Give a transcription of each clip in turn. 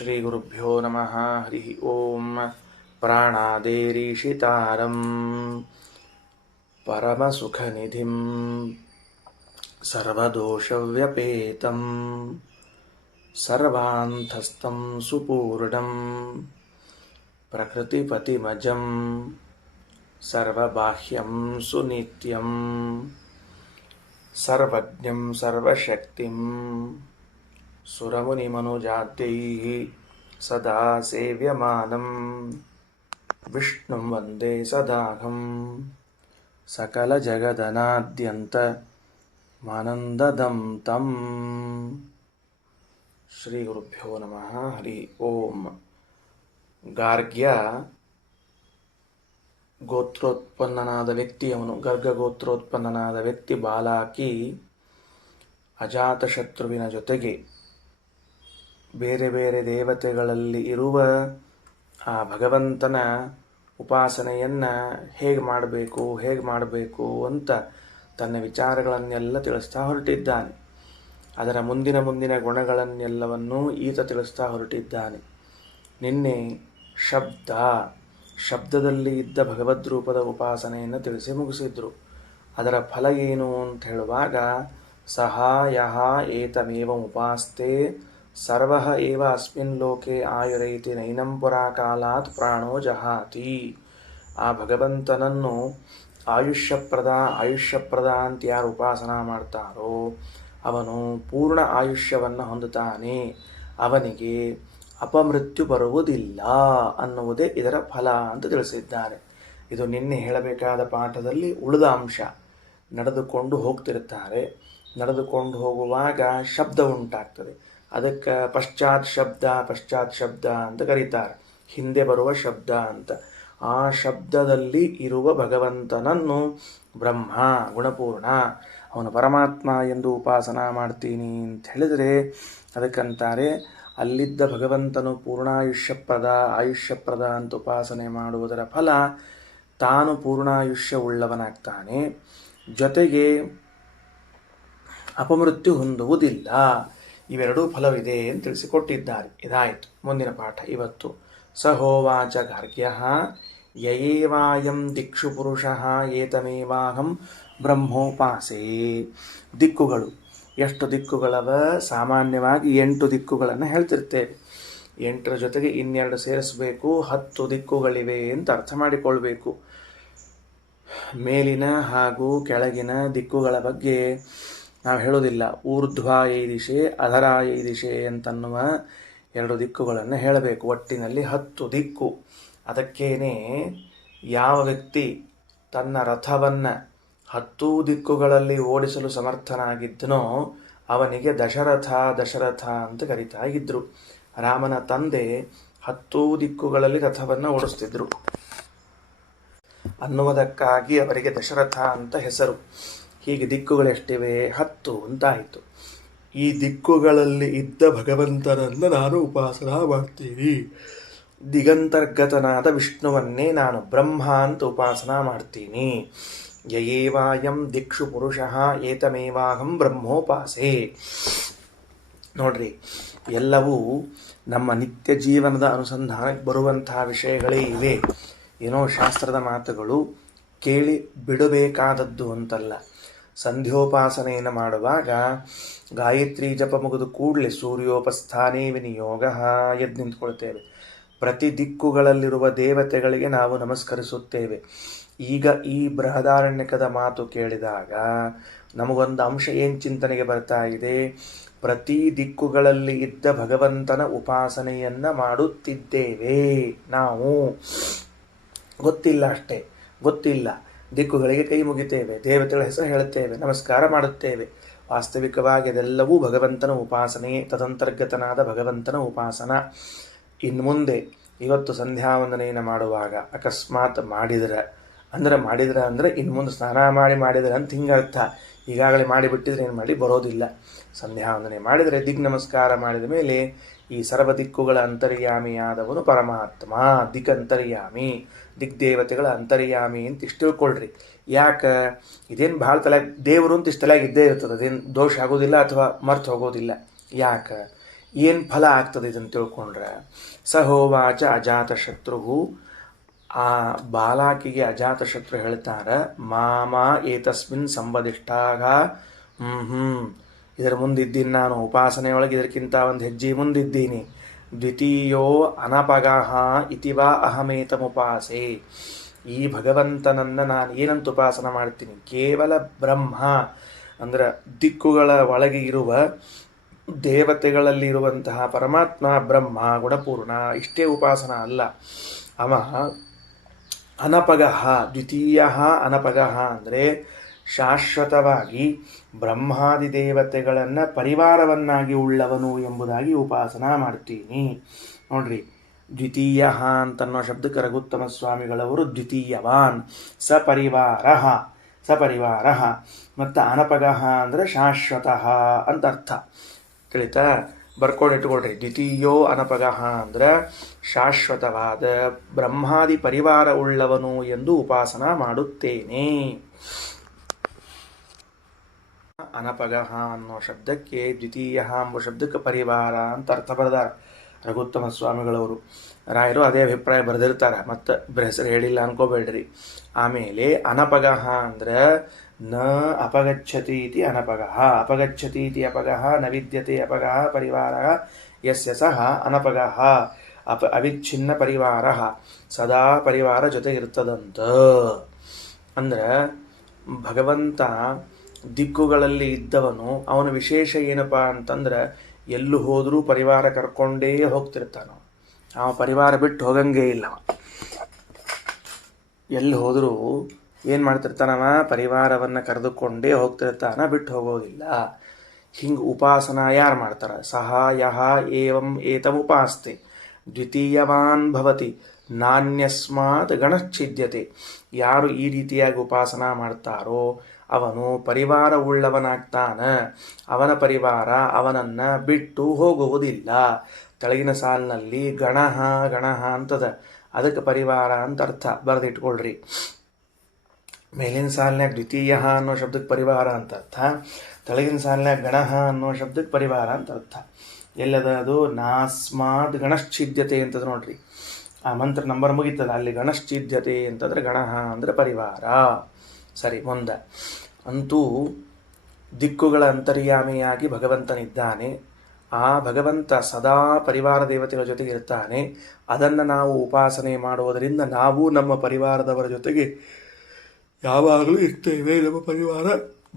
ಶ್ರೀಗುರುಭ್ಯೋ ನಮಃ. ಹರಿ ಓಂ. ಪ್ರಾಣಾದೇರೀಶಿತಾರಂ ಪರಮಸುಖನಿಧಿಂ ಸರ್ವದೋಷವ್ಯಪೇತಂ ಸರ್ವಾಂತಸ್ಥಂ ಸುಪೂರ್ಣಂ ಪ್ರಕೃತಿಪತಿಮಜಂ ಸರ್ವಬಾಹ್ಯಂ ಸುನಿತ್ಯಂ ಸರ್ವಜ್ಞಂ ಸರ್ವಶಕ್ತಿಂ ಸುರಮುನಿಮನುಜಾದ್ಯೈಃ ಸದಾ ಸೇವ್ಯಮಾನಂ ವಿಷ್ಣುಂ ವಂದೇ ಸದಾಹಂ ಸಕಲಜಗದನಾದ್ಯಂತ ಮಾನಂದದಂ ತಂ. ಶ್ರೀ ಗುರುಭ್ಯೋ ನಮಃ. ಹರಿ ಓಂ. ಗಾರ್ಗ್ಯ ಗೋತ್ರೋತ್ಪನ್ನನಾದ ವ್ಯಕ್ತಿಯವನು, ಗರ್ಗ ಗೋತ್ರೋತ್ಪನ್ನನಾದ ವ್ಯಕ್ತಿ ಬಾಲಾಕಿ ಅಜಾತಶತ್ರುವಿನ ಜೊತೆಗೆ ಬೇರೆ ಬೇರೆ ದೇವತೆಗಳಲ್ಲಿ ಇರುವ ಆ ಭಗವಂತನ ಉಪಾಸನೆಯನ್ನು ಹೇಗೆ ಮಾಡಬೇಕು ಅಂತ ತನ್ನ ವಿಚಾರಗಳನ್ನೆಲ್ಲ ತಿಳಿಸ್ತಾ ಹೊರಟಿದ್ದಾನೆ. ಅದರ ಮುಂದಿನ ಗುಣಗಳನ್ನೆಲ್ಲವನ್ನೂ ಈತ ತಿಳಿಸ್ತಾ ಹೊರಟಿದ್ದಾನೆ. ನಿನ್ನೆ ಶಬ್ದದಲ್ಲಿ ಇದ್ದ ಭಗವದ್ರೂಪದ ಉಪಾಸನೆಯನ್ನು ತಿಳಿಸಿ ಮುಗಿಸಿದ್ರು. ಅದರ ಫಲ ಏನು ಅಂತ ಹೇಳುವಾಗ, ಸಹ ಯಹ ಏತಮೇವಮುಪಾಸ್ತೆ ಸರ್ವಃ ಏವ ಅಸ್ಮಿನ್ ಲೋಕೆ ಆಯುರೈತಿ ನೈನಂ ಪುರಾ ಕಾಲಾತ್ ಪ್ರಾಣೋ ಜಹಾತಿ. ಆ ಭಗವಂತನನ್ನು ಆಯುಷ್ಯಪ್ರದ ಅಂತ ಯಾರು ಉಪಾಸನ ಮಾಡ್ತಾರೋ ಅವನು ಪೂರ್ಣ ಆಯುಷ್ಯವನ್ನು ಹೊಂದುತ್ತಾನೆ, ಅವನಿಗೆ ಅಪಮೃತ್ಯು ಬರುವುದಿಲ್ಲ ಅನ್ನುವುದೇ ಇದರ ಫಲ ಅಂತ ತಿಳಿಸಿದ್ದಾರೆ. ಇದು ನಿನ್ನೆ ಹೇಳಬೇಕಾದ ಪಾಠದಲ್ಲಿ ಉಳಿದ ಅಂಶ. ನಡೆದುಕೊಂಡು ಹೋಗ್ತಿರ್ತಾರೆ, ನಡೆದುಕೊಂಡು ಹೋಗುವಾಗ ಶಬ್ದ ಉಂಟಾಗ್ತದೆ. ಅದಕ್ಕೆ ಪಶ್ಚಾತ್ ಶಬ್ದ ಅಂತ ಕರೀತಾರೆ, ಹಿಂದೆ ಬರುವ ಶಬ್ದ ಅಂತ. ಆ ಶಬ್ದದಲ್ಲಿ ಇರುವ ಭಗವಂತನನ್ನು ಬ್ರಹ್ಮ ಗುಣಪೂರ್ಣ, ಅವನು ಪರಮಾತ್ಮ ಎಂದು ಉಪಾಸನ ಮಾಡ್ತೀನಿ ಅಂತ ಹೇಳಿದರೆ ಅದಕ್ಕಂತಾರೆ ಅಲ್ಲಿದ್ದ ಭಗವಂತನು ಆಯುಷ್ಯಪ್ರದ ಅಂತ ಉಪಾಸನೆ ಮಾಡುವುದರ ಫಲ ತಾನು ಪೂರ್ಣಾಯುಷ್ಯ ಉಳ್ಳವನಾಗ್ತಾನೆ, ಜೊತೆಗೆ ಅಪಮೃತ್ಯು ಹೊಂದುವುದಿಲ್ಲ. ಇವೆರಡೂ ಫಲವಿದೆ ಅಂತ ತಿಳಿಸಿಕೊಟ್ಟಿದ್ದಾರೆ. ಇದಾಯಿತು. ಮುಂದಿನ ಪಾಠ ಇವತ್ತು. ಸಹೋವಾಚ ಗಾರ್ಗ್ಯಃ ಯಯೇವಾಯಂ ದಿಕ್ಷು ಪುರುಷಃ ಏತಮೇವಾಹಂ ಬ್ರಹ್ಮೋಪಾಸೇ. ದಿಕ್ಕುಗಳು ಎಷ್ಟು ದಿಕ್ಕುಗಳವ? ಸಾಮಾನ್ಯವಾಗಿ 8 ದಿಕ್ಕುಗಳನ್ನು ಹೇಳ್ತಿರ್ತೇವೆ. 8ರ ಜೊತೆಗೆ 2 ಸೇರಿಸಬೇಕು, 10 ದಿಕ್ಕುಗಳಿವೆ ಅಂತ ಅರ್ಥ ಮಾಡಿಕೊಳ್ಬೇಕು. ಮೇಲಿನ ಹಾಗೂ ಕೆಳಗಿನ ದಿಕ್ಕುಗಳ ಬಗ್ಗೆ ನಾವು ಹೇಳೋದಿಲ್ಲ. ಊರ್ಧ್ವ ದಿಶೆ, ಅಧರ ದಿಶೆ ಅಂತನ್ನುವ 2 ದಿಕ್ಕುಗಳನ್ನು ಹೇಳಬೇಕು. ಒಟ್ಟಿನಲ್ಲಿ 10 ದಿಕ್ಕು. ಅದಕ್ಕೇನೆ ಯಾವ ವ್ಯಕ್ತಿ ತನ್ನ ರಥವನ್ನು 10 ದಿಕ್ಕುಗಳಲ್ಲಿ ಓಡಿಸಲು ಸಮರ್ಥನಾಗಿದ್ದನೋ ಅವನಿಗೆ ದಶರಥ ಅಂತ ಕರೀತಾ ಇದ್ರು. ರಾಮನ ತಂದೆ 10 ದಿಕ್ಕುಗಳಲ್ಲಿ ರಥವನ್ನು ಓಡಿಸ್ತಿದ್ರು ಅನ್ನುವುದಕ್ಕಾಗಿ ಅವರಿಗೆ ದಶರಥ ಅಂತ ಹೆಸರು. ಹೀಗೆ ದಿಕ್ಕುಗಳೆಷ್ಟಿವೆ? 10 ಅಂತಾಯಿತು. ಈ ದಿಕ್ಕುಗಳಲ್ಲಿ ಇದ್ದ ಭಗವಂತನನ್ನು ನಾನು ಉಪಾಸನ ಮಾಡ್ತೀನಿ. ದಿಗಂತರ್ಗತನಾದ ವಿಷ್ಣುವನ್ನೇ ನಾನು ಬ್ರಹ್ಮ ಅಂತ ಉಪಾಸನ ಮಾಡ್ತೀನಿ. ಯಯೇವಾಯಂ ದಿಕ್ಷು ಪುರುಷಃ ಏತಮೇವಾಹಂ ಬ್ರಹ್ಮೋಪಾಸೆ. ನೋಡ್ರಿ, ಎಲ್ಲವೂ ನಮ್ಮ ನಿತ್ಯ ಜೀವನದ ಅನುಸಂಧಾನಕ್ಕೆ ಬರುವಂತಹ ವಿಷಯಗಳೇ ಇವೆ. ಏನೋ ಶಾಸ್ತ್ರದ ಮಾತುಗಳು ಕೇಳಿ ಬಿಡಬೇಕಾದದ್ದು ಅಂತಲ್ಲ. ಸಂಧ್ಯೋಪಾಸನೆಯನ್ನು ಮಾಡುವಾಗ ಗಾಯತ್ರಿ ಜಪ ಮುಗಿದು ಕೂಡಲೇ ಸೂರ್ಯೋಪಸ್ಥಾನೇ ವಿನಿಯೋಗ ಎದ್ದು ನಿಂತ್ಕೊಳ್ತೇವೆ. ಪ್ರತಿ ದಿಕ್ಕುಗಳಲ್ಲಿರುವ ದೇವತೆಗಳಿಗೆ ನಾವು ನಮಸ್ಕರಿಸುತ್ತೇವೆ. ಈಗ ಈ ಬೃಹದಾರಣ್ಯಕದ ಮಾತು ಕೇಳಿದಾಗ ನಮಗೊಂದು ಅಂಶ ಏನು ಚಿಂತನೆಗೆ ಬರ್ತಾ ಇದೆ? ಪ್ರತಿ ದಿಕ್ಕುಗಳಲ್ಲಿ ಇದ್ದ ಭಗವಂತನ ಉಪಾಸನೆಯನ್ನು ಮಾಡುತ್ತಿದ್ದೇವೆ ನಾವು. ಗೊತ್ತಿಲ್ಲ, ಅಷ್ಟೇ ಗೊತ್ತಿಲ್ಲ. ದಿಕ್ಕುಗಳಿಗೆ ಕೈ ಮುಗಿತೇವೆ, ದೇವತೆಗಳ ಹೆಸರು ಹೇಳುತ್ತೇವೆ, ನಮಸ್ಕಾರ ಮಾಡುತ್ತೇವೆ. ವಾಸ್ತವಿಕವಾಗಿ ಅದೆಲ್ಲವೂ ಭಗವಂತನ ಉಪಾಸನೆಯೇ, ತದಂತರ್ಗತನಾದ ಭಗವಂತನ ಉಪಾಸನ. ಇನ್ನು ಮುಂದೆ ಇವತ್ತು ಸಂಧ್ಯಾವಂದನೆಯನ್ನು ಮಾಡುವಾಗ ಅಕಸ್ಮಾತ್ ಮಾಡಿದ್ರೆ ಇನ್ನು ಮುಂದೆ ಸ್ನಾನ ಮಾಡಿದ್ರೆ ಅಂತ ಹಿಂಗರ್ಥ. ಈಗಾಗಲೇ ಮಾಡಿಬಿಟ್ಟಿದ್ರೆ ಏನು ಮಾಡಿ ಬರೋದಿಲ್ಲ. ಸಂಧ್ಯಾವಂದನೆ ಮಾಡಿದರೆ ದಿಗ್ ನಮಸ್ಕಾರ ಮಾಡಿದ ಮೇಲೆ ಈ ಸರ್ವ ದಿಕ್ಕುಗಳ ಅಂತರ್ಯಾಮಿಯಾದವನು ಪರಮಾತ್ಮ, ದಿಕ್ಕಂತರ್ಯಾಮಿ, ದಿಗ್ದೇವತೆಗಳ ಅಂತರ್ಯಾಮಿ ಅಂತ ಇಷ್ಟು ತಿಳ್ಕೊಳ್ರಿ. ಯಾಕೆ ಇದೇನು ಭಾಳ ತಲೆಯಾಗ ದೇವರು ಅಂತ ಇಷ್ಟು ತಲೆಯಾಗ ಇದ್ದೇ ಇರ್ತದೆ, ಅದೇನು ದೋಷ ಆಗೋದಿಲ್ಲ ಅಥವಾ ಮರ್ತು ಹೋಗೋದಿಲ್ಲ. ಯಾಕೆ ಏನು ಫಲ ಆಗ್ತದೆ ಇದನ್ನು ತಿಳ್ಕೊಂಡ್ರೆ? ಸಹೋವಾಚ ಅಜಾತಶತ್ರು, ಆ ಬಾಲಾಕಿಗೆ ಅಜಾತಶತ್ರು ಹೇಳ್ತಾರೆ, ಮಾಮ ಏತಸ್ಮಿನ್ ಸಂವದಿಷ್ಟಾಗ, ಇದರ ಮುಂದಿದ್ದೀನಿ ನಾನು ಉಪಾಸನೆಯೊಳಗೆ, ಇದಕ್ಕಿಂತ ಒಂದು ಹೆಜ್ಜೆ ಮುಂದಿದ್ದೀನಿ. ದ್ವಿತೀಯೋ ಅನಪಗಃ ಇತಿವಾ ಅಹಮೇತಮುಪಾಸೆ. ಈ ಭಗವಂತನನ್ನು ನಾನು ಏನಂತ ಉಪಾಸನ ಮಾಡ್ತೀನಿ? ಕೇವಲ ಬ್ರಹ್ಮ ಅಂದ್ರೆ ದಿಕ್ಕುಗಳ ಒಳಗೆ ಇರುವ ದೇವತೆಗಳಲ್ಲಿರುವಂತಹ ಪರಮಾತ್ಮ ಬ್ರಹ್ಮ ಗುಣಪೂರ್ಣ, ಇಷ್ಟೇ ಉಪಾಸನ ಅಲ್ಲ. ಅವ ಅನಪಗಃ, ದ್ವಿತೀಯ ಅನಪಗಃ ಅಂದರೆ ಶಾಶ್ವತವಾಗಿ ಬ್ರಹ್ಮಾದಿ ದೇವತೆಗಳನ್ನು ಪರಿವಾರವನ್ನಾಗಿ ಉಳ್ಳವನು ಎಂಬುದಾಗಿ ಉಪಾಸನ ಮಾಡ್ತೀನಿ. ನೋಡ್ರಿ, ದ್ವಿತೀಯ ಅಂತನ್ನೋ ಶಬ್ದಕ್ಕೆ ರಘುತ್ತಮ ಸ್ವಾಮಿಗಳವರು ದ್ವಿತೀಯವಾನ್ ಸಪರಿವಾರ ಮತ್ತು ಅನಪಗಃ ಅಂದರೆ ಶಾಶ್ವತಃ ಅಂತ ಅರ್ಥ. ತಿಳಿತಾ? ಬರ್ಕೊಂಡು ಇಟ್ಕೊಳ್ರಿ. ದ್ವಿತೀಯೋ ಅನಪಗಃ ಅಂದರೆ ಶಾಶ್ವತವಾದ ಬ್ರಹ್ಮಾದಿ ಪರಿವಾರ ಉಳ್ಳವನು ಎಂದು ಉಪಾಸನ ಮಾಡುತ್ತೇನೆ. ಅನಪಗಃ ಅನ್ನೋ ಶಬ್ದಕ್ಕೆ ದ್ವಿತೀಯ ಎಂಬ ಶಬ್ದಕ್ಕೆ ಪರಿವಾರ ಅಂತ ಅರ್ಥ ಬರೆದಾರ ರಘುತ್ತಮ ಸ್ವಾಮಿಗಳವರು. ರಾಯರು ಅದೇ ಅಭಿಪ್ರಾಯ ಬರೆದಿರ್ತಾರೆ, ಮತ್ತು ಹೆಸರು ಹೇಳಿಲ್ಲ ಅನ್ಕೋಬೇಡ್ರಿ. ಆಮೇಲೆ ಅನಪಗಃ ಅಂದ್ರೆ ನ ಅಪಗಚ್ಚತಿ ಇತಿ ಅನಪಗಃ, ಅಪಗಚ್ಚತಿ ಇತಿ ಅಪಗಃ, ನ ವಿದ್ಯತೆ ಅಪಗಃ ಪರಿವಾರ ಯಸ್ಯ ಸಹ ಅನಪಗಃ. ಅವಿಚ್ಛಿನ್ನ ಪರಿವಾರ, ಸದಾ ಪರಿವಾರ ಜೊತೆಗಿರ್ತದಂತ. ಅಂದ್ರೆ ಭಗವಂತ ದಿಕ್ಕುಗಳಲ್ಲಿ ಇದ್ದವನು, ಅವನ ವಿಶೇಷ ಏನಪ್ಪ ಅಂತಂದ್ರೆ ಎಲ್ಲೂ ಹೋದರೂ ಪರಿವಾರ ಕರ್ಕೊಂಡೇ ಹೋಗ್ತಿರ್ತಾನ. ಅವ ಪರಿವಾರ ಬಿಟ್ಟು ಹೋಗಂಗೇ ಇಲ್ಲ. ಎಲ್ಲಿ ಹೋದರೂ ಏನು ಮಾಡ್ತಿರ್ತಾನವ? ಪರಿವಾರವನ್ನು ಕರೆದುಕೊಂಡೇ ಹೋಗ್ತಿರ್ತಾನ, ಬಿಟ್ಟು ಹೋಗೋದಿಲ್ಲ. ಹಿಂಗೆ ಉಪಾಸನ ಯಾರು ಮಾಡ್ತಾರ? ಸಹಾಯ ಏವಂ ಏತಮುಪಾಸ್ತೆ ದ್ವಿತೀಯವಾನ್ ಭವತಿ ನಾನ್ಯಸ್ಮಾತ್ ಗಣಚ್ಛಿದ್ಯತೆ. ಯಾರು ಈ ರೀತಿಯಾಗಿ ಉಪಾಸನ ಮಾಡ್ತಾರೋ ಅವನು ಪರಿವಾರ ಉಳ್ಳವನಾಗ್ತಾನ. ಅವನ ಪರಿವಾರ ಅವನನ್ನು ಬಿಟ್ಟು ಹೋಗುವುದಿಲ್ಲ. ಕೆಳಗಿನ ಸಾಲಿನಲ್ಲಿ ಗಣಃ ಅಂತದ, ಅದಕ್ಕೆ ಪರಿವಾರ ಅಂತ ಅರ್ಥ ಬರೆದಿಟ್ಕೊಳ್ರಿ. ಮೇಲಿನ ಸಾಲಿನಾಗ ದ್ವಿತೀಯ ಅನ್ನೋ ಶಬ್ದಕ್ಕೆ ಪರಿವಾರ ಅಂತ ಅರ್ಥ, ಕೆಳಗಿನ ಸಾಲಿನಾಗ ಗಣಃ ಅನ್ನೋ ಶಬ್ದಕ್ಕೆ ಪರಿವಾರ ಅಂತ ಅರ್ಥ. ಎಲ್ಲದ ಅದು? ನಾಸ್ಮಾದ್ ಗಣಶ್ಚಿದ್ಯತೆ ಅಂತದ ನೋಡ್ರಿ. ಆ ಮಂತ್ರ ನಂಬರ್ ಮುಗಿತದ ಅಲ್ಲಿ. ಗಣಶ್ಚಿದ್ಯತೆ ಅಂತಂದ್ರೆ ಗಣಃ ಅಂದರೆ ಪರಿವಾರ. ಸರಿ, ಮುಂದೆ ಅಂತೂ ದಿಕ್ಕುಗಳ ಅಂತರ್ಯಾಮಿಯಾಗಿ ಭಗವಂತನಿದ್ದಾನೆ. ಆ ಭಗವಂತ ಸದಾ ಪರಿವಾರ ದೇವತೆಗಳ ಜೊತೆಗೆ ಇರ್ತಾನೆ. ಅದನ್ನು ನಾವು ಉಪಾಸನೆ ಮಾಡುವುದರಿಂದ ನಾವು ನಮ್ಮ ಪರಿವಾರದವರ ಜೊತೆಗೆ ಯಾವಾಗಲೂ ಇರ್ತೇವೆ. ನಮ್ಮ ಪರಿವಾರ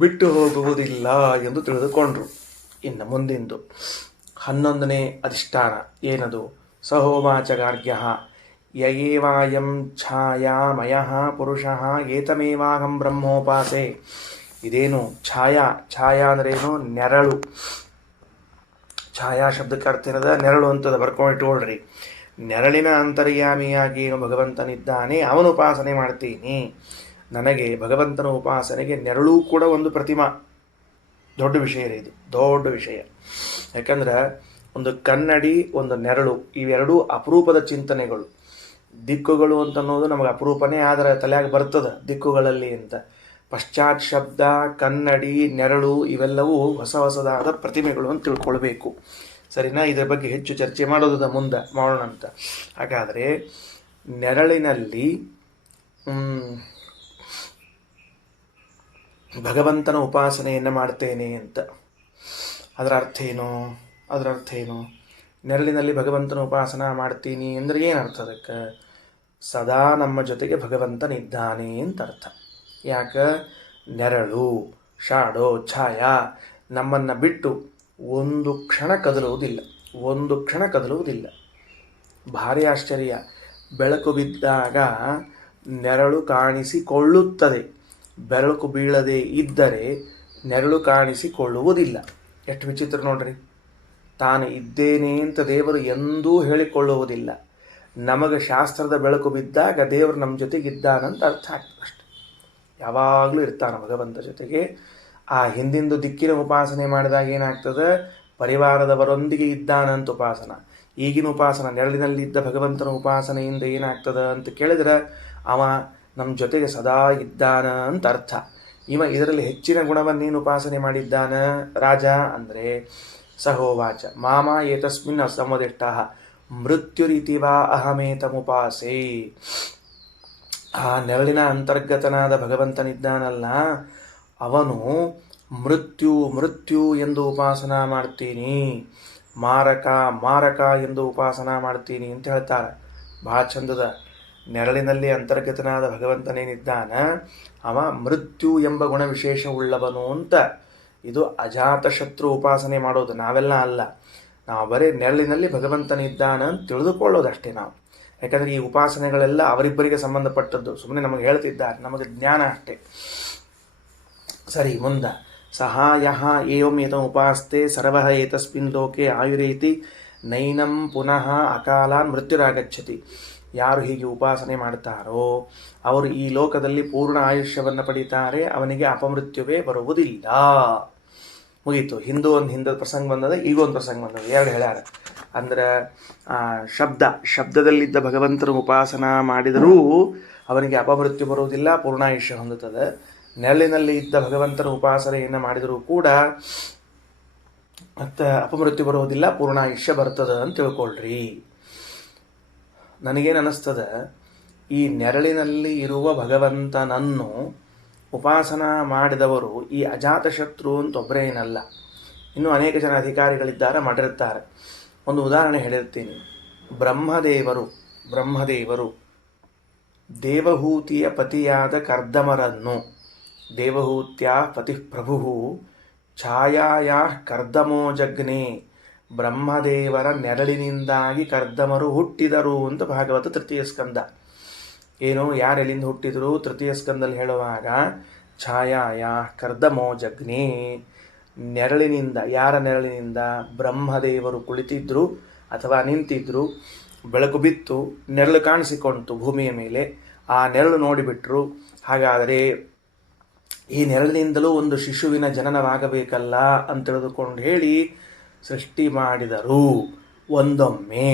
ಬಿಟ್ಟು ಹೋಗುವುದಿಲ್ಲ ಎಂದು ತಿಳಿದುಕೊಂಡ್ರು. ಇನ್ನು ಮುಂದಿಂದು 11ನೇ ಅಧಿಷ್ಠಾನ ಏನದು? ಸಹೋವಾಚ ಗಾರ್ಗ್ಯ ಯಯೇವಾಯಂ ಛಾಯಾಮಯಃ ಪುರುಷಃ ಏತಮೇವಾಹಂ ಬ್ರಹ್ಮೋಪಾಸೆ. ಇದೇನು ಛಾಯಾ ಅಂದ್ರೇನು? ನೆರಳು. ಛಾಯಾ ಶಬ್ದಕ್ಕೆ ಅರ್ಥ ಏನದ? ನೆರಳು ಅಂತದ. ಬರ್ಕೊಂಡಿಟ್ಕೊಳ್ರಿ. ನೆರಳಿನ ಅಂತರ್ಯಾಮಿಯಾಗಿ ಏನು ಭಗವಂತನಿದ್ದಾನೆ, ಅವನು ಉಪಾಸನೆ ಮಾಡ್ತೀನಿ. ನನಗೆ ಭಗವಂತನ ಉಪಾಸನೆಗೆ ನೆರಳು ಕೂಡ ಒಂದು ಪ್ರತಿಮಾ. ದೊಡ್ಡ ವಿಷಯ ಇದು, ದೊಡ್ಡ ವಿಷಯ. ಯಾಕಂದ್ರೆ ಒಂದು ಕನ್ನಡಿ, ಒಂದು ನೆರಳು, ಇವೆರಡೂ ಅಪರೂಪದ ಚಿಂತನೆಗಳು. ದಿಕ್ಕುಗಳು ಅಂತ ಅನ್ನೋದು ನಮಗೆ ಅಪರೂಪನೇ, ಆದರೆ ತಲೆಯಾಗಿ ಬರ್ತದೆ ದಿಕ್ಕುಗಳಲ್ಲಿ ಅಂತ. ಪಶ್ಚಾತ್ ಶಬ್ದ, ಕನ್ನಡಿ, ನೆರಳು ಇವೆಲ್ಲವೂ ಹೊಸದಾದ ಪ್ರತಿಮೆಗಳು ಅಂತ ತಿಳ್ಕೊಳ್ಬೇಕು. ಸರಿನಾ? ಇದರ ಬಗ್ಗೆ ಹೆಚ್ಚು ಚರ್ಚೆ ಮಾಡೋದ ಮುಂದೆ ಮಾಡೋಣ ಅಂತ. ಹಾಗಾದರೆ ನೆರಳಿನಲ್ಲಿ ಭಗವಂತನ ಉಪಾಸನೆಯನ್ನು ಮಾಡ್ತೇನೆ ಅಂತ ಅದರ ಅರ್ಥ ಏನು? ನೆರಳಿನಲ್ಲಿ ಭಗವಂತನ ಉಪಾಸನ ಮಾಡ್ತೀನಿ ಅಂದರೆ ಏನರ್ಥ? ಅದಕ್ಕೆ ಸದಾ ನಮ್ಮ ಜೊತೆಗೆ ಭಗವಂತನಿದ್ದಾನೆ ಅಂತ ಅರ್ಥ. ಯಾಕೆ? ನೆರಳು, ಶಾಡೋ, ಛಾಯಾ ನಮ್ಮನ್ನು ಬಿಟ್ಟು ಒಂದು ಕ್ಷಣ ಕದಲುವುದಿಲ್ಲ. ಭಾರಿ ಆಶ್ಚರ್ಯ. ಬೆಳಕು ಬಿದ್ದಾಗ ನೆರಳು ಕಾಣಿಸಿಕೊಳ್ಳುತ್ತದೆ. ಬೆಳಕು ಬೀಳದೆ ಇದ್ದರೆ ನೆರಳು ಕಾಣಿಸಿಕೊಳ್ಳುವುದಿಲ್ಲ. ಎಷ್ಟು ವಿಚಿತ್ರ ನೋಡ್ರಿ. ತಾನು ಇದ್ದೇನೆ ಅಂತ ದೇವರು ಎಂದೂ ಹೇಳಿಕೊಳ್ಳುವುದಿಲ್ಲ. ನಮಗೆ ಶಾಸ್ತ್ರದ ಬೆಳಕು ಬಿದ್ದಾಗ ದೇವರು ನಮ್ಮ ಜೊತೆಗಿದ್ದಾನಂತ ಅರ್ಥ ಆಗ್ತದೆ ಅಷ್ಟೆ. ಯಾವಾಗಲೂ ಇರ್ತಾನೆ ಭಗವಂತ ಜೊತೆಗೆ. ಆ ಹಿಂದಿಂದು ದಿಕ್ಕಿನ ಉಪಾಸನೆ ಮಾಡಿದಾಗ ಏನಾಗ್ತದೆ? ಪರಿವಾರದವರೊಂದಿಗೆ ಇದ್ದಾನಂತ ಉಪಾಸನ. ಈಗಿನ ಉಪಾಸನ ನೆರಳಿನಲ್ಲಿದ್ದ ಭಗವಂತನ ಉಪಾಸನೆಯಿಂದ ಏನಾಗ್ತದೆ ಅಂತ ಕೇಳಿದ್ರೆ ಅವ ನಮ್ಮ ಜೊತೆಗೆ ಸದಾ ಇದ್ದಾನ ಅಂತ ಅರ್ಥ. ಇದರಲ್ಲಿ ಹೆಚ್ಚಿನ ಗುಣವನ್ನೇನು ಉಪಾಸನೆ ಮಾಡಿದ್ದಾನ ರಾಜ ಅಂದರೆ ಸಹೋವಾಚ ಮಾಮ ಏತಸ್ಮಿನ್ ಸಂವದಿಷ್ಟಃ ಮೃತ್ಯುರಿತಿ ವಾ ಅಹಮೇತಮುಪಾಸೆ. ಆ ನೆರಳಿನ ಅಂತರ್ಗತನಾದ ಭಗವಂತನಿದ್ದಾನಲ್ಲ, ಅವನು ಮೃತ್ಯು ಮೃತ್ಯು ಎಂದು ಉಪಾಸನಾ ಮಾಡ್ತೀನಿ, ಮಾರಕ ಮಾರಕ ಎಂದು ಉಪಾಸನಾ ಮಾಡ್ತೀನಿ ಅಂತ ಹೇಳ್ತಾರೆ. ಭಾಳ ಚಂದದ. ನೆರಳಿನಲ್ಲಿ ಅಂತರ್ಗತನಾದ ಭಗವಂತನೇನಿದ್ದಾನ ಅವ ಮೃತ್ಯು ಎಂಬ ಗುಣವಿಶೇಷವುಳ್ಳವನು ಅಂತ. ಇದು ಅಜಾತಶತ್ರು ಉಪಾಸನೆ ಮಾಡೋದು, ನಾವೆಲ್ಲ ಅಲ್ಲ. ನಾವು ಬರೀ ನೆರಳಿನಲ್ಲಿ ಭಗವಂತನಿದ್ದಾನ ಅಂತ ತಿಳಿದುಕೊಳ್ಳೋದಷ್ಟೇ ನಾವು. ಯಾಕಂದರೆ ಈ ಉಪಾಸನೆಗಳೆಲ್ಲ ಅವರಿಬ್ಬರಿಗೆ ಸಂಬಂಧಪಟ್ಟದ್ದು, ಸುಮ್ಮನೆ ನಮಗೆ ಹೇಳ್ತಿದ್ದಾರೆ, ನಮಗೆ ಜ್ಞಾನ ಅಷ್ಟೇ. ಸರಿ, ಮುಂದೆ ಸಹಾಯ ಏವಂ ಏತಂ ಉಪಾಸ್ತೆ ಸರ್ವಃ ಏತಸ್ಮಿನ್ ಲೋಕೆ ಆಯುರೇತಿ ನೈನಂ ಪುನಃ ಅಕಾಲಾನ್ ಮೃತ್ಯುರಾಗಚ್ಚತಿ. ಯಾರು ಹೀಗೆ ಉಪಾಸನೆ ಮಾಡ್ತಾರೋ ಅವರು ಈ ಲೋಕದಲ್ಲಿ ಪೂರ್ಣ ಆಯುಷ್ಯವನ್ನು ಪಡೀತಾರೆ, ಅವನಿಗೆ ಅಪಮೃತ್ಯುವೇ ಬರುವುದಿಲ್ಲ. ಮುಗೀತು. ಒಂದು ಹಿಂದದ ಪ್ರಸಂಗ ಬಂದದ, ಈಗ ಒಂದು ಪ್ರಸಂಗ ಬಂದದ, ಎರಡು ಹೇಳ್ಯಾರ. ಅಂದ್ರೆ ಶಬ್ದದಲ್ಲಿದ್ದ ಭಗವಂತನ ಉಪಾಸನ ಮಾಡಿದರೂ ಅವನಿಗೆ ಅಪಮೃತ್ಯು ಬರುವುದಿಲ್ಲ, ಪೂರ್ಣಾಯುಷ್ಯ ಹೊಂದುತ್ತದೆ. ನೆರಳಿನಲ್ಲಿ ಇದ್ದ ಭಗವಂತನ ಉಪಾಸನೆಯನ್ನು ಮಾಡಿದರೂ ಕೂಡ ಮತ್ತು ಅಪಮೃತ್ಯು ಬರುವುದಿಲ್ಲ, ಪೂರ್ಣಾಯುಷ್ಯ ಬರ್ತದೆ ಅಂತ ತಿಳ್ಕೊಳ್ರಿ. ನನಗೇನು ಅನ್ನಿಸ್ತದೆ, ಈ ನೆರಳಿನಲ್ಲಿ ಇರುವ ಭಗವಂತನನ್ನು ಉಪಾಸನ ಮಾಡಿದವರು ಈ ಅಜಾತಶತ್ರು ಅಂತ ಒಬ್ಬರೇ ಏನಲ್ಲ, ಇನ್ನೂ ಅನೇಕ ಜನ ಅಧಿಕಾರಿಗಳಿದ್ದಾರೆ, ಮಾಡಿರ್ತಾರೆ. ಒಂದು ಉದಾಹರಣೆ ಹೇಳಿರ್ತೀನಿ. ಬ್ರಹ್ಮದೇವರು ದೇವಹೂತಿಯ ಪತಿಯಾದ ಕರ್ದಮರನ್ನು, ದೇವಹೂತ್ಯ ಪತಿ ಪ್ರಭು ಛಾಯಾಯಾ ಕರ್ದಮೋ ಜಗ್ನೆ, ಬ್ರಹ್ಮದೇವರ ನೆರಳಿನಿಂದಾಗಿ ಕರ್ದಮರು ಹುಟ್ಟಿದರು ಅಂತ ಭಾಗವತ ತೃತೀಯ ಸ್ಕಂದ. ಏನು, ಯಾರೆಲ್ಲಿಂದ ಹುಟ್ಟಿದರು ತೃತೀಯ ಸ್ಕಂದಲ್ಲಿ ಹೇಳುವಾಗ, ಛಾಯಾಯ ಕರ್ದಮೋ ಜಗ್ನೆ, ನೆರಳಿನಿಂದ. ಯಾರ ನೆರಳಿನಿಂದ? ಬ್ರಹ್ಮದೇವರು ಕುಳಿತಿದ್ರು ಅಥವಾ ನಿಂತಿದ್ರು, ಬೆಳಕು ಬಿತ್ತು, ನೆರಳು ಕಾಣಿಸಿಕೊಂಡಿತು ಭೂಮಿಯ ಮೇಲೆ. ಆ ನೆರಳು ನೋಡಿಬಿಟ್ರು, ಹಾಗಾದರೆ ಈ ನೆರಳಿನಿಂದಲೂ ಒಂದು ಶಿಶುವಿನ ಜನನವಾಗಬೇಕಲ್ಲ ಅಂತ ತಿಳಿದುಕೊಂಡು ಹೇಳಿ ಸೃಷ್ಟಿ ಮಾಡಿದರು. ಒಂದೊಮ್ಮೆ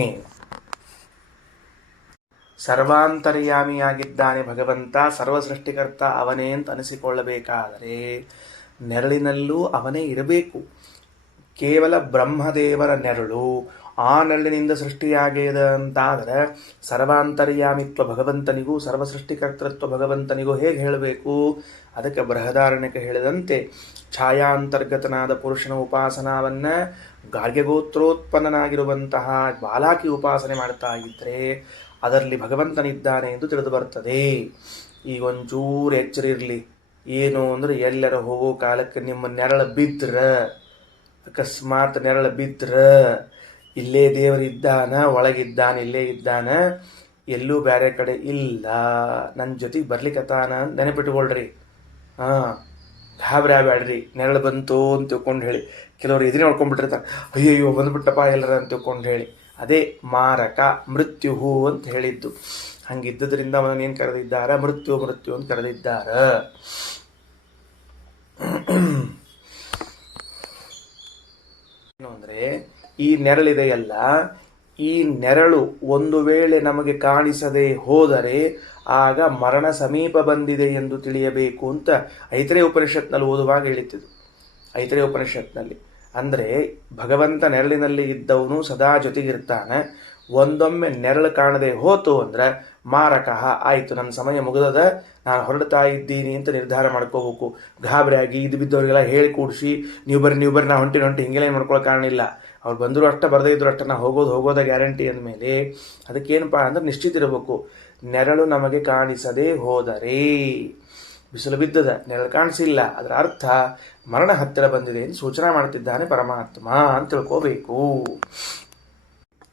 ಸರ್ವಾಂತರ್ಯಾಮಿಯಾಗಿದ್ದಾನೆ ಭಗವಂತ, ಸರ್ವಸೃಷ್ಟಿಕರ್ತ ಅವನೇ ಅಂತ ಅನಿಸಿಕೊಳ್ಳಬೇಕಾದರೆ ನೆರಳಿನಲ್ಲೂ ಅವನೇ ಇರಬೇಕು. ಕೇವಲ ಬ್ರಹ್ಮದೇವರ ನೆರಳು, ಆ ನೆರಳಿನಿಂದ ಸೃಷ್ಟಿಯಾಗಿದೆ ಅಂತಾದರೆ ಸರ್ವಾಂತರ್ಯಾಮಿತ್ವ ಭಗವಂತನಿಗೂ ಸರ್ವಸೃಷ್ಟಿಕರ್ತೃತ್ವ ಭಗವಂತನಿಗೂ ಹೇಗೆ ಹೇಳಬೇಕು? ಅದಕ್ಕೆ ಬೃಹದಾರಣ್ಯಕ್ಕೆ ಹೇಳಿದಂತೆ ಛಾಯಾಂತರ್ಗತನಾದ ಪುರುಷನ ಉಪಾಸನಾವನ್ನು ಗಾರ್ಗ್ಯಗೋತ್ರೋತ್ಪನ್ನನಾಗಿರುವಂತಹ ಬಾಲಾಕಿ ಉಪಾಸನೆ ಮಾಡ್ತಾ ಇದ್ದರೆ ಅದರಲ್ಲಿ ಭಗವಂತನಿದ್ದಾನೆ ಎಂದು ತಿಳಿದು ಬರ್ತದೆ. ಈಗ ಒಂಚೂರು ಎಚ್ಚರಿರಲಿ. ಏನು ಅಂದರೆ, ಎಲ್ಲರ ಹೋಗೋ ಕಾಲಕ್ಕೆ ನಿಮ್ಮ ನೆರಳು ಬಿದ್ದರೆ, ಅಕಸ್ಮಾತ್ ನೆರಳು ಬಿದ್ದರೆ ಇಲ್ಲೇ ದೇವರಿದ್ದಾನ, ಒಳಗಿದ್ದಾನೆ, ಇಲ್ಲೇ ಇದ್ದಾನ, ಎಲ್ಲೂ ಬೇರೆ ಕಡೆ ಇಲ್ಲ, ನನ್ನ ಜೊತೆಗೆ ಬರ್ಲಿಕ್ಕತ್ತಾನ ಅಂತ ನೆನಪಿಟ್ಕೊಳ್ರಿ. ಗಾಬರಿ ನೆರಳು ಬಂತು ಅಂತ ತಿಳ್ಕೊಂಡು ಹೇಳಿ. ಕೆಲವರು ಇದನ್ನೇ ನೋಡ್ಕೊಂಡ್ಬಿಟ್ಟಿರ್ತಾರೆ, ಅಯ್ಯಯ್ಯೋ ಬಂದುಬಿಟ್ಟಪ್ಪ ಎಲ್ಲರ ಅಂತ ತಿಳ್ಕೊಂಡು ಹೇಳಿ. ಅದೇ ಮಾರಕ ಮೃತ್ಯು ಅಂತ ಹೇಳಿದ್ದು. ಹಂಗಿದ್ದರಿಂದ ಅವನೇನು ಕರೆದಿದ್ದಾರ? ಮೃತ್ಯು ಅಂತ ಕರೆದಿದ್ದಾರ. ಏನು ಅಂದರೆ, ಈ ನೆರಳಿದೆಯಲ್ಲ, ಈ ನೆರಳು ಒಂದು ವೇಳೆ ನಮಗೆ ಕಾಣಿಸದೆ ಹೋದರೆ ಆಗ ಮರಣ ಸಮೀಪ ಬಂದಿದೆ ಎಂದು ತಿಳಿಯಬೇಕು ಅಂತ ಐತರೇಯ ಉಪನಿಷತ್ನಲ್ಲಿ ಓದುವಾಗ ಹೇಳಿದ್ದು. ಐತರೇಯ ಉಪನಿಷತ್ನಲ್ಲಿ ಅಂದರೆ ಭಗವಂತ ನೆರಳಿನಲ್ಲಿ ಇದ್ದವನು ಸದಾ ಜೊತೆಗಿರ್ತಾನೆ. ಒಂದೊಮ್ಮೆ ನೆರಳು ಕಾಣದೆ ಹೋತು ಅಂದ್ರೆ ಮಾರಕ, ಆಯಿತು ನನ್ನ ಸಮಯ ಮುಗಿದದ, ನಾನು ಹೊರಡ್ತಾ ಇದ್ದೀನಿ ಅಂತ ನಿರ್ಧಾರ ಮಾಡ್ಕೋಬೇಕು. ಗಾಬರಿಯಾಗಿ ಇದು ಬಿದ್ದವರಿಗೆಲ್ಲ ಹೇಳಿ ಕೂಡಿಸಿ ನೀವು ಬರ್ರಿ ನಾ ಹೊಂಟಿ ಹಿಂಗೆಲ್ಲ ಮಾಡ್ಕೊಳ್ಳೋ ಕಾರಣ ಇಲ್ಲ. ಅವ್ರು ಬಂದರೂ ಅಷ್ಟೇ, ಬರದೇ ಇದ್ರು ಅಷ್ಟೇ, ನಾವು ಹೋಗೋದ ಗ್ಯಾರಂಟಿ ಅಂದಮೇಲೆ ಅದಕ್ಕೇನಪ್ಪ ಅಂದ್ರೆ ನಿಶ್ಚಿತ ಇರಬೇಕು. ನೆರಳು ನಮಗೆ ಕಾಣಿಸದೆ ಹೋದರೆ, ಬಿಸಿಲು ಬಿದ್ದದ, ನೆರಳು ಕಾಣಿಸಿಲ್ಲ, ಅದರ ಅರ್ಥ ಮರಣ ಹತ್ತಿರ ಬಂದಿದೆ ಎಂದು ಸೂಚನೆ ಮಾಡ್ತಿದ್ದಾನೆ ಪರಮಾತ್ಮ ಅಂತ ತಿಳ್ಕೋಬೇಕು.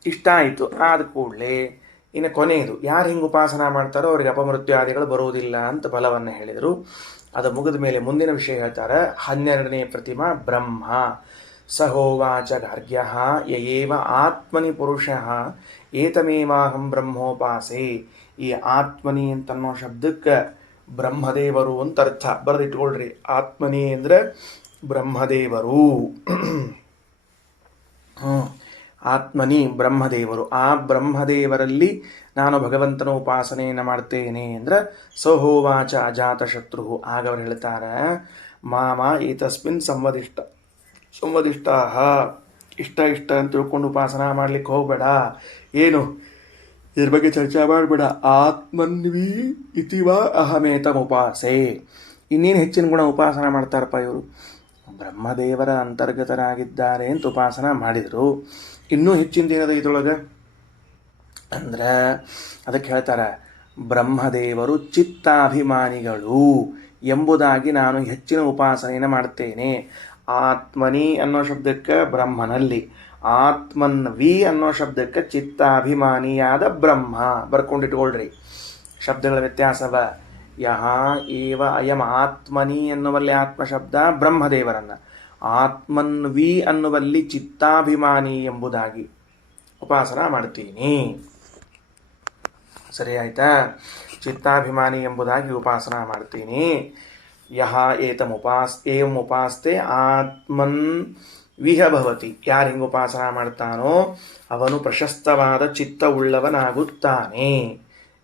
ಇಷ್ಟ ಆಯಿತು. ಆದ ಕೂಡಲೇ ಇನ್ನು ಕೊನೆಯದು, ಯಾರು ಹಿಂಗೆ ಉಪಾಸನ ಮಾಡ್ತಾರೋ ಅವ್ರಿಗೆ ಅಪಮೃತ್ಯು ಆದಿಗಳು ಬರುವುದಿಲ್ಲ ಅಂತ ಫಲವನ್ನು ಹೇಳಿದರು. ಅದು ಮುಗಿದ ಮೇಲೆ ಮುಂದಿನ ವಿಷಯ ಹೇಳ್ತಾರೆ. 12ನೇ ಪ್ರತಿಮಾ ಬ್ರಹ್ಮ. ಸಹೋವಾಚ ಗಾರ್ಗ್ಯ ಯಯೇವ ಆತ್ಮನಿ ಪುರುಷಃ ಏತಮೇವಾಹಂ ಬ್ರಹ್ಮೋಪಾಸೆ. ಈ ಆತ್ಮನಿ ಅಂತನ್ನೋ ಶಬ್ದಕ್ಕೆ ಬ್ರಹ್ಮದೇವರು ಅಂತ ಅರ್ಥ. ಬರೆದಿಟ್ಕೊಳ್ರಿ. ಆತ್ಮನಿ ಅಂದರೆ ಬ್ರಹ್ಮದೇವರು. ಆತ್ಮನಿ ಬ್ರಹ್ಮದೇವರು. ಆ ಬ್ರಹ್ಮದೇವರಲ್ಲಿ ನಾನು ಭಗವಂತನ ಉಪಾಸನೆಯನ್ನು ಮಾಡ್ತೇನೆ ಅಂದ್ರೆ ಸಹೋವಾಚ ಅಜಾತಶತ್ರು. ಆಗ ಅವರು ಹೇಳ್ತಾರೆ, ಮಾಮ ಏತಸ್ಮಿನ್ ಸಂವದಿಷ್ಟ. ಇಷ್ಟ ಅಂತ ತಿಳ್ಕೊಂಡು ಉಪಾಸನ ಮಾಡ್ಲಿಕ್ಕೆ ಹೋಗಬೇಡ. ಏನು ಇದ್ರ ಬಗ್ಗೆ ಚರ್ಚೆ ಮಾಡಬೇಡ. ಆತ್ಮನ್ವಿ ಇತಿವ ಅಹಮೇತಮುಪಾಸೆ. ಇನ್ನೇನು ಹೆಚ್ಚಿನ ಗುಣ ಉಪಾಸನ ಮಾಡ್ತಾರಪ್ಪ ಇವರು. ಬ್ರಹ್ಮದೇವರ ಅಂತರ್ಗತನಾಗಿದ್ದಾರೆ ಅಂತ ಉಪಾಸನ ಮಾಡಿದರು. ಇನ್ನೂ ಹೆಚ್ಚಿನದೇನದ ಇದರೊಳಗೆ ಅಂದ್ರೆ ಅದಕ್ಕೆ ಹೇಳ್ತಾರೆ, ಬ್ರಹ್ಮದೇವರು ಚಿತ್ತಾಭಿಮಾನಿಗಳು ಎಂಬುದಾಗಿ ನಾನು ಹೆಚ್ಚಿನ ಉಪಾಸನೆಯನ್ನು ಮಾಡ್ತೇನೆ. ಆತ್ಮನಿ ಅನ್ನೋ ಶಬ್ದಕ್ಕೆ ಬ್ರಹ್ಮನಲ್ಲಿ, ಆತ್ಮನ್ವಿ ಅನ್ನೋ ಶಬ್ದಕ್ಕೆ ಚಿತ್ತಾಭಿಮಾನಿಯಾದ ಬ್ರಹ್ಮ. ಬರ್ಕೊಂಡಿಟ್ಕೊಳ್ರಿ ಶಬ್ದಗಳ ವ್ಯತ್ಯಾಸವ. ಯಹ ಏವ ಅಯಂ ಆತ್ಮನಿ ಎನ್ನುವಲ್ಲಿ ಆತ್ಮ ಶಬ್ದ ಬ್ರಹ್ಮದೇವರನ್ನ, ಆತ್ಮನ್ವಿ ಅನ್ನುವಲ್ಲಿ ಚಿತ್ತಾಭಿಮಾನಿ ಎಂಬುದಾಗಿ ಉಪಾಸನ ಮಾಡ್ತೀನಿ. ಸರಿ ಆಯ್ತಾ? ಚಿತ್ತಾಭಿಮಾನಿ ಎಂಬುದಾಗಿ ಉಪಾಸನ ಮಾಡ್ತೀನಿ. ಯಹ ಏವಂ ಉಪಾಸ್ತೆ ಆತ್ಮನ್ ವಿಹ ಭವತಿ. ಯಾರು ಹಿಂಗೆ ಉಪಾಸನ ಮಾಡ್ತಾನೋ ಅವನು ಪ್ರಶಸ್ತವಾದ ಚಿತ್ತವುಳ್ಳವನಾಗುತ್ತಾನೆ.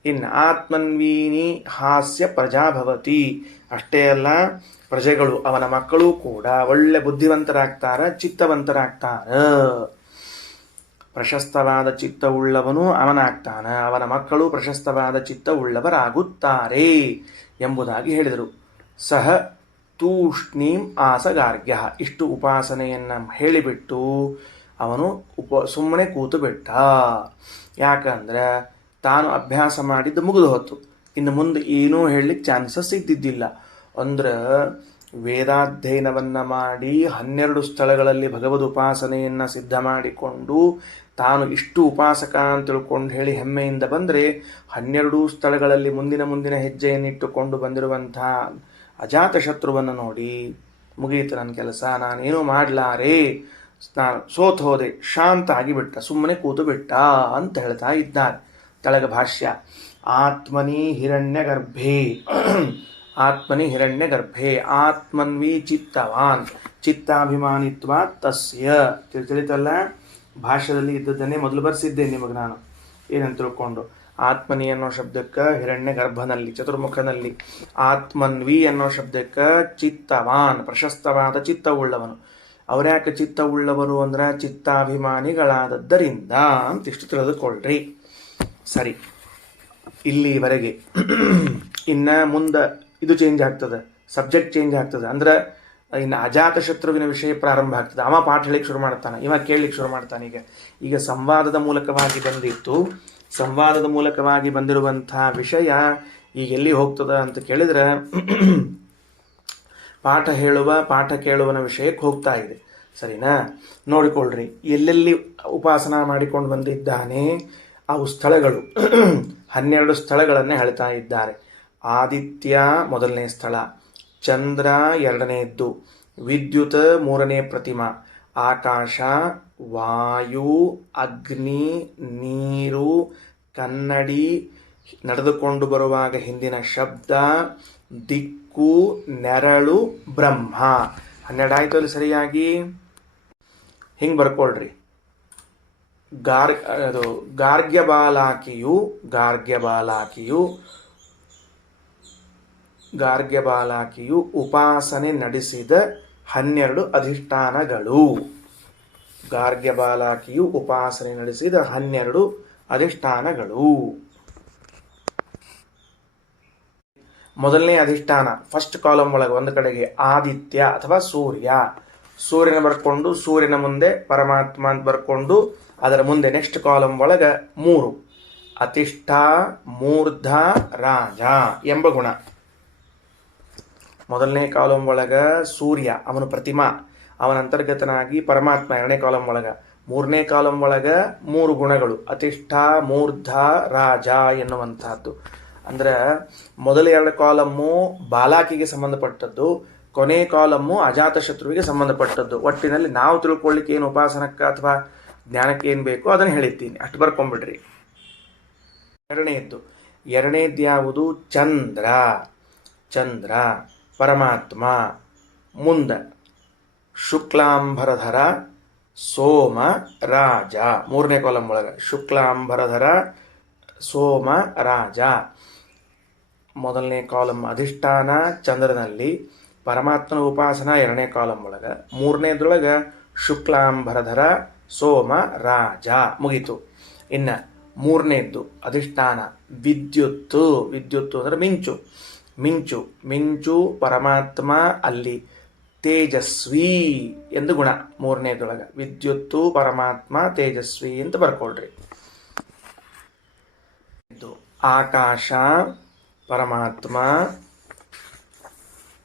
ಇನ್ನು ಆತ್ಮನ್ವೀನಿ ಹಾಸ್ಯ ಪ್ರಜಾ ಭವತಿ. ಅಷ್ಟೇ ಅಲ್ಲ, ಪ್ರಜೆಗಳು ಅವನ ಮಕ್ಕಳು ಕೂಡ ಒಳ್ಳೆ ಬುದ್ಧಿವಂತರಾಗ್ತಾರ, ಚಿತ್ತವಂತರಾಗ್ತಾರ. ಪ್ರಶಸ್ತವಾದ ಚಿತ್ತವುಳ್ಳವನು ಅವನಾಗ್ತಾನ, ಅವನ ಮಕ್ಕಳು ಪ್ರಶಸ್ತವಾದ ಚಿತ್ತವುಳ್ಳವರಾಗುತ್ತಾರೆ ಎಂಬುದಾಗಿ ಹೇಳಿದರು. ಸಹ ತೂಷ್ಣೀಂ ಆಸಗಾರ್ಗ್ಯ. ಇಷ್ಟು ಉಪಾಸನೆಯನ್ನು ಹೇಳಿಬಿಟ್ಟು ಅವನು ಸುಮ್ಮನೆ ಕೂತು ಬಿಟ್ಟ. ಯಾಕಂದ್ರೆ ತಾನು ಅಭ್ಯಾಸ ಮಾಡಿದ್ದು ಮುಗಿದು ಹೊತ್ತು, ಇನ್ನು ಮುಂದೆ ಏನೂ ಹೇಳಲಿಕ್ಕೆ ಚಾನ್ಸಸ್ ಇದ್ದಿದ್ದಿಲ್ಲ. ಅಂದ್ರೆ ವೇದಾಧ್ಯಯನವನ್ನು ಮಾಡಿ 12 ಸ್ಥಳಗಳಲ್ಲಿ ಭಗವದ್ ಉಪಾಸನೆಯನ್ನು ಸಿದ್ಧ ಮಾಡಿಕೊಂಡು ತಾನು ಇಷ್ಟು ಉಪಾಸಕ ಅಂತ ತಿಳ್ಕೊಂಡು ಹೇಳಿ ಹೆಮ್ಮೆಯಿಂದ ಬಂದರೆ 12 ಸ್ಥಳಗಳಲ್ಲಿ ಮುಂದಿನ ಹೆಜ್ಜೆಯನ್ನಿಟ್ಟುಕೊಂಡು ಬಂದಿರುವಂಥ ಅಜಾತಶತ್ರುವನ್ನು ನೋಡಿ ಮುಗಿಯಿತು ನನ್ನ ಕೆಲಸ, ನಾನೇನು ಮಾಡಲಾರೆ, ನಾನು ಸೋತು ಹೋದೆ, ಶಾಂತ ಆಗಿಬಿಟ್ಟ, ಸುಮ್ಮನೆ ಕೂತು ಬಿಟ್ಟ ಅಂತ ಹೇಳ್ತಾ ಇದ್ದಾರೆ. ತಳಗ ಭಾಷ್ಯ, ಆತ್ಮನಿ ಹಿರಣ್ಯಗರ್ಭೆ ಆತ್ಮನಿ ಹಿರಣ್ಯಗರ್ಭೆ ಆತ್ಮನ್ವಿ ಚಿತ್ತವಾನ್ ಚಿತ್ತಾಭಿಮಾನಿತ್ವ ತಸ್ಯ. ತಿಳಿತಲ್ಲ, ಭಾಷ್ಯದಲ್ಲಿ ಇದ್ದದ್ದನ್ನೇ ಮೊದಲು ಬರೆಸಿದ್ದೇನೆ ನಿಮಗೆ ನಾನು. ಏನಂತ ತಿಳ್ಕೊಂಡು, ಆತ್ಮನಿ ಅನ್ನೋ ಶಬ್ದಕ್ಕೆ ಹಿರಣ್ಯ ಗರ್ಭನಲ್ಲಿ ಚತುರ್ಮುಖನಲ್ಲಿ, ಆತ್ಮನ್ವಿ ಅನ್ನೋ ಶಬ್ದಕ್ಕೆ ಚಿತ್ತವಾನ್ ಪ್ರಶಸ್ತವಾದ ಚಿತ್ತವುಳ್ಳವನು. ಅವರ್ಯಾಕೆ ಚಿತ್ತವುಳ್ಳವರು ಅಂದ್ರೆ ಚಿತ್ತಾಭಿಮಾನಿಗಳಾದದ್ದರಿಂದ ಅಂತಿಷ್ಟು ತಿಳಿದುಕೊಳ್ಳ್ರಿ. ಸರಿ, ಇಲ್ಲಿವರೆಗೆ. ಇನ್ನು ಮುಂದೆ ಇದು ಚೇಂಜ್ ಆಗ್ತದೆ, ಸಬ್ಜೆಕ್ಟ್ ಚೇಂಜ್ ಆಗ್ತದೆ. ಅಂದ್ರೆ ಇನ್ನು ಅಜಾತಶತ್ರುವಿನ ವಿಷಯ ಪ್ರಾರಂಭ ಆಗ್ತದೆ. ಅವ ಪಾಠ ಹೇಳಿಕ್ಕೆ ಶುರು ಮಾಡ್ತಾನೆ, ಇವ ಕೇಳಲಿಕ್ಕೆ ಶುರು ಮಾಡ್ತಾನೆ. ಈಗ ಸಂವಾದದ ಮೂಲಕವಾಗಿ ಬಂದಿತ್ತು, ಸಂವಾದದ ಮೂಲಕವಾಗಿ ಬಂದಿರುವಂಥ ವಿಷಯ ಈಗ ಎಲ್ಲಿ ಹೋಗ್ತದ ಅಂತ ಕೇಳಿದ್ರೆ ಪಾಠ ಕೇಳುವನ ವಿಷಯಕ್ಕೆ ಹೋಗ್ತಾ ಇದೆ. ಸರಿನಾ? ನೋಡಿಕೊಳ್ಳ್ರಿ, ಎಲ್ಲೆಲ್ಲಿ ಉಪಾಸನ ಮಾಡಿಕೊಂಡು ಬಂದಿದ್ದಾನೆ ಅವು ಸ್ಥಳಗಳು 12 ಸ್ಥಳಗಳನ್ನೇ ಹೇಳ್ತಾ ಇದ್ದಾರೆ. ಆದಿತ್ಯ ಮೊದಲನೇ ಸ್ಥಳ, ಚಂದ್ರ ಎರಡನೆಯದ್ದು, ವಿದ್ಯುತ್ ಮೂರನೇ ಪ್ರತಿಮಾ, ಆಕಾಶ, ವಾಯು, ಅಗ್ನಿ, ನೀರು, ಕನ್ನಡಿ, ನಡೆದುಕೊಂಡು ಬರುವಾಗ ಹಿಂದಿನ ಶಬ್ದ, ದಿಕ್ಕು, ನೆರಳು, ಬ್ರಹ್ಮ. 12 ಆಯ್ತು ಅಲ್ಲಿ ಸರಿಯಾಗಿ. ಹಿಂಗೆ ಬರ್ಕೊಳ್ರಿ. ಗಾರ್ಗ್ಯಬಾಲಾಕಿಯು ಉಪಾಸನೆ ನಡೆಸಿದ 12 ಅಧಿಷ್ಠಾನಗಳು. ಗಾರ್ಗ್ಯಬಾಲಾಕಿಯು ಉಪಾಸನೆ ನಡೆಸಿದ 12 ಅಧಿಷ್ಠಾನಗಳು. ಮೊದಲನೇ ಅಧಿಷ್ಠಾನ ಫಸ್ಟ್ ಕಾಲಮ್ ಒಳಗೆ ಒಂದು ಕಡೆಗೆ ಆದಿತ್ಯ ಅಥವಾ ಸೂರ್ಯ. ಸೂರ್ಯನ ಬರ್ಕೊಂಡು ಸೂರ್ಯನ ಮುಂದೆ ಪರಮಾತ್ಮ ಅಂತ ಬರ್ಕೊಂಡು ಅದರ ಮುಂದೆ ನೆಕ್ಸ್ಟ್ ಕಾಲಮ್ ಒಳಗೆ 3 ಅತಿಷ್ಠ, ಮೂರ್ಧ, ರಾಜ ಎಂಬ ಗುಣ. ಮೊದಲನೇ ಕಾಲಮ್ ಒಳಗೆ ಸೂರ್ಯ, ಅವನು ಪ್ರತಿಮಾ, ಅವನ ಅಂತರ್ಗತನಾಗಿ ಪರಮಾತ್ಮ ಎರಡನೇ ಕಾಲಮ್ ಒಳಗೆ. ಮೂರನೇ ಕಾಲಮ್ ಒಳಗೆ 3 ಗುಣಗಳು, ಅತಿಷ್ಠ, ಮೂರ್ಧ, ರಾಜ ಎನ್ನುವಂತಹದ್ದು. ಅಂದ್ರೆ ಮೊದಲ 2 ಕಾಲಮ್ಮು ಬಾಲಾಕಿಗೆ ಸಂಬಂಧಪಟ್ಟದ್ದು, ಕೊನೆ ಕಾಲಮ್ಮು ಅಜಾತಶತ್ರುವಿಗೆ ಸಂಬಂಧಪಟ್ಟದ್ದು. ಒಟ್ಟಿನಲ್ಲಿ ನಾವು ತಿಳ್ಕೊಳ್ಳಿಕ್ಕೆ ಏನು ಉಪಾಸನಕ್ಕೆ ಅಥವಾ ಜ್ಞಾನಕ್ಕೆ ಏನು ಬೇಕೋ ಅದನ್ನು ಹೇಳಿದ್ದೀನಿ, ಅಷ್ಟು ಬರ್ಕೊಂಡ್ಬಿಡ್ರಿ. ಎರಡನೇದ್ದು ಯಾವುದು? ಚಂದ್ರ ಪರಮಾತ್ಮ. ಮುಂದೆ ಶುಕ್ಲಾಂಬರಧರ ಸೋಮ ರಾಜ, ಮೂರನೇ ಕಾಲಂ ಒಳಗೆ ಶುಕ್ಲಾಂಬರಧರ ಸೋಮ ರಾಜ. ಮೊದಲನೇ ಕಾಲಂ ಅಧಿಷ್ಠಾನ ಚಂದ್ರನಲ್ಲಿ, ಪರಮಾತ್ಮನ ಉಪಾಸನ ಎರಡನೇ ಕಾಲಂ ಒಳಗೆ, ಮೂರನೇದ್ರೊಳಗೆ ಶುಕ್ಲಾಂಬರಧರ ಸೋಮ ರಾಜ. ಮುಗೀತು. ಇನ್ನು ಮೂರನೇದ್ದು ಅಧಿಷ್ಠಾನ ವಿದ್ಯುತ್ತು. ವಿದ್ಯುತ್ತು ಅಂದರೆ ಮಿಂಚು. ಮಿಂಚು ಮಿಂಚು ಪರಮಾತ್ಮ ಅಲ್ಲಿ ತೇಜಸ್ವಿ ಎಂದು ಗುಣ. ಮೂರನೇದೊಳಗೆ ವಿದ್ಯುತ್ತು ಪರಮಾತ್ಮ ತೇಜಸ್ವಿ ಅಂತ ಬರ್ಕೊಳ್ರಿ. ಆಕಾಶ ಪರಮಾತ್ಮ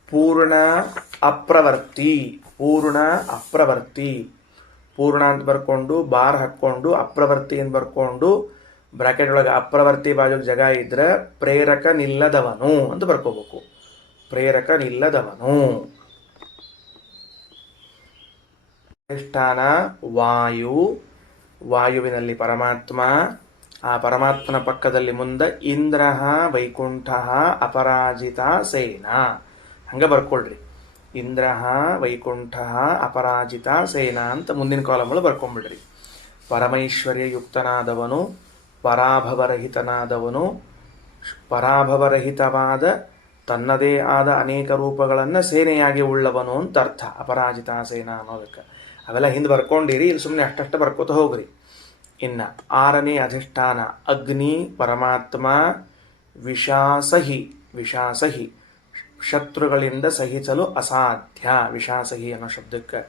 ಪೂರ್ಣ ಅಪ್ರವರ್ತಿ. ಪೂರ್ಣ ಅಪ್ರವರ್ತಿ. ಪೂರ್ಣ ಅಂತ ಬರ್ಕೊಂಡು ಬಾರ್ ಹಾಕ್ಕೊಂಡು ಅಪ್ರವರ್ತಿ ಅಂತ ಬರ್ಕೊಂಡು ಬ್ರಾಕೆಟ್ ಒಳಗೆ ಅಪ್ರವರ್ತಿ ಬಾಜು ಜಾಗ ಇದ್ರೆ ಪ್ರೇರಕ ನಿಲ್ಲದವನು ಅಂತ ಬರ್ಕೋಬೇಕು. ಪ್ರೇರಕ ನಿಲ್ಲದವನು. ಅಧಿಷ್ಠಾನ ವಾಯು. ವಾಯುವಿನಲ್ಲಿ ಪರಮಾತ್ಮ. ಆ ಪರಮಾತ್ಮನ ಪಕ್ಕದಲ್ಲಿ ಮುಂದೆ ಇಂದ್ರ ವೈಕುಂಠ ಅಪರಾಜಿತ ಸೇನಾ. ಹಂಗೆ ಬರ್ಕೊಳ್ರಿ. ಇಂದ್ರ ವೈಕುಂಠ ಅಪರಾಜಿತ ಸೇನಾ ಅಂತ ಮುಂದಿನ ಕಾಲಮಲ್ಲಿ ಬರ್ಕೊಂಡ್ಬಿಡ್ರಿ. ಪರಮೈಶ್ವರ್ಯಯುಕ್ತನಾದವನು, ಪರಾಭವರಹಿತನಾದವನು, ಪರಾಭವರಹಿತವಾದ ತನ್ನದೇ ಆದ ಅನೇಕ ರೂಪಗಳನ್ನು ಸೇನೆಯಾಗಿ ಉಳ್ಳವನು ಅಂತ ಅರ್ಥ. ಅಪರಾಜಿತ ಸೇನಾ ಅನ್ನೋದಕ್ಕೆ ಅವೆಲ್ಲ ಹಿಂದೆ ಬರ್ಕೊಂಡಿರಿ. ಇಲ್ಲಿ ಸುಮ್ಮನೆ ಅಷ್ಟಷ್ಟು ಬರ್ಕೋತ ಹೋಗ್ರಿ. ಇನ್ನು ಆರನೇ ಅಧಿಷ್ಠಾನ ಅಗ್ನಿ ಪರಮಾತ್ಮ ವಿಷಾಸಹಿ. ವಿಷಾಸಹಿ ಶತ್ರುಗಳಿಂದ ಸಹಿಸಲು ಅಸಾಧ್ಯ. ವಿಷಾಸಹಿ ಅನ್ನೋ ಶಬ್ದಕ್ಕೆ.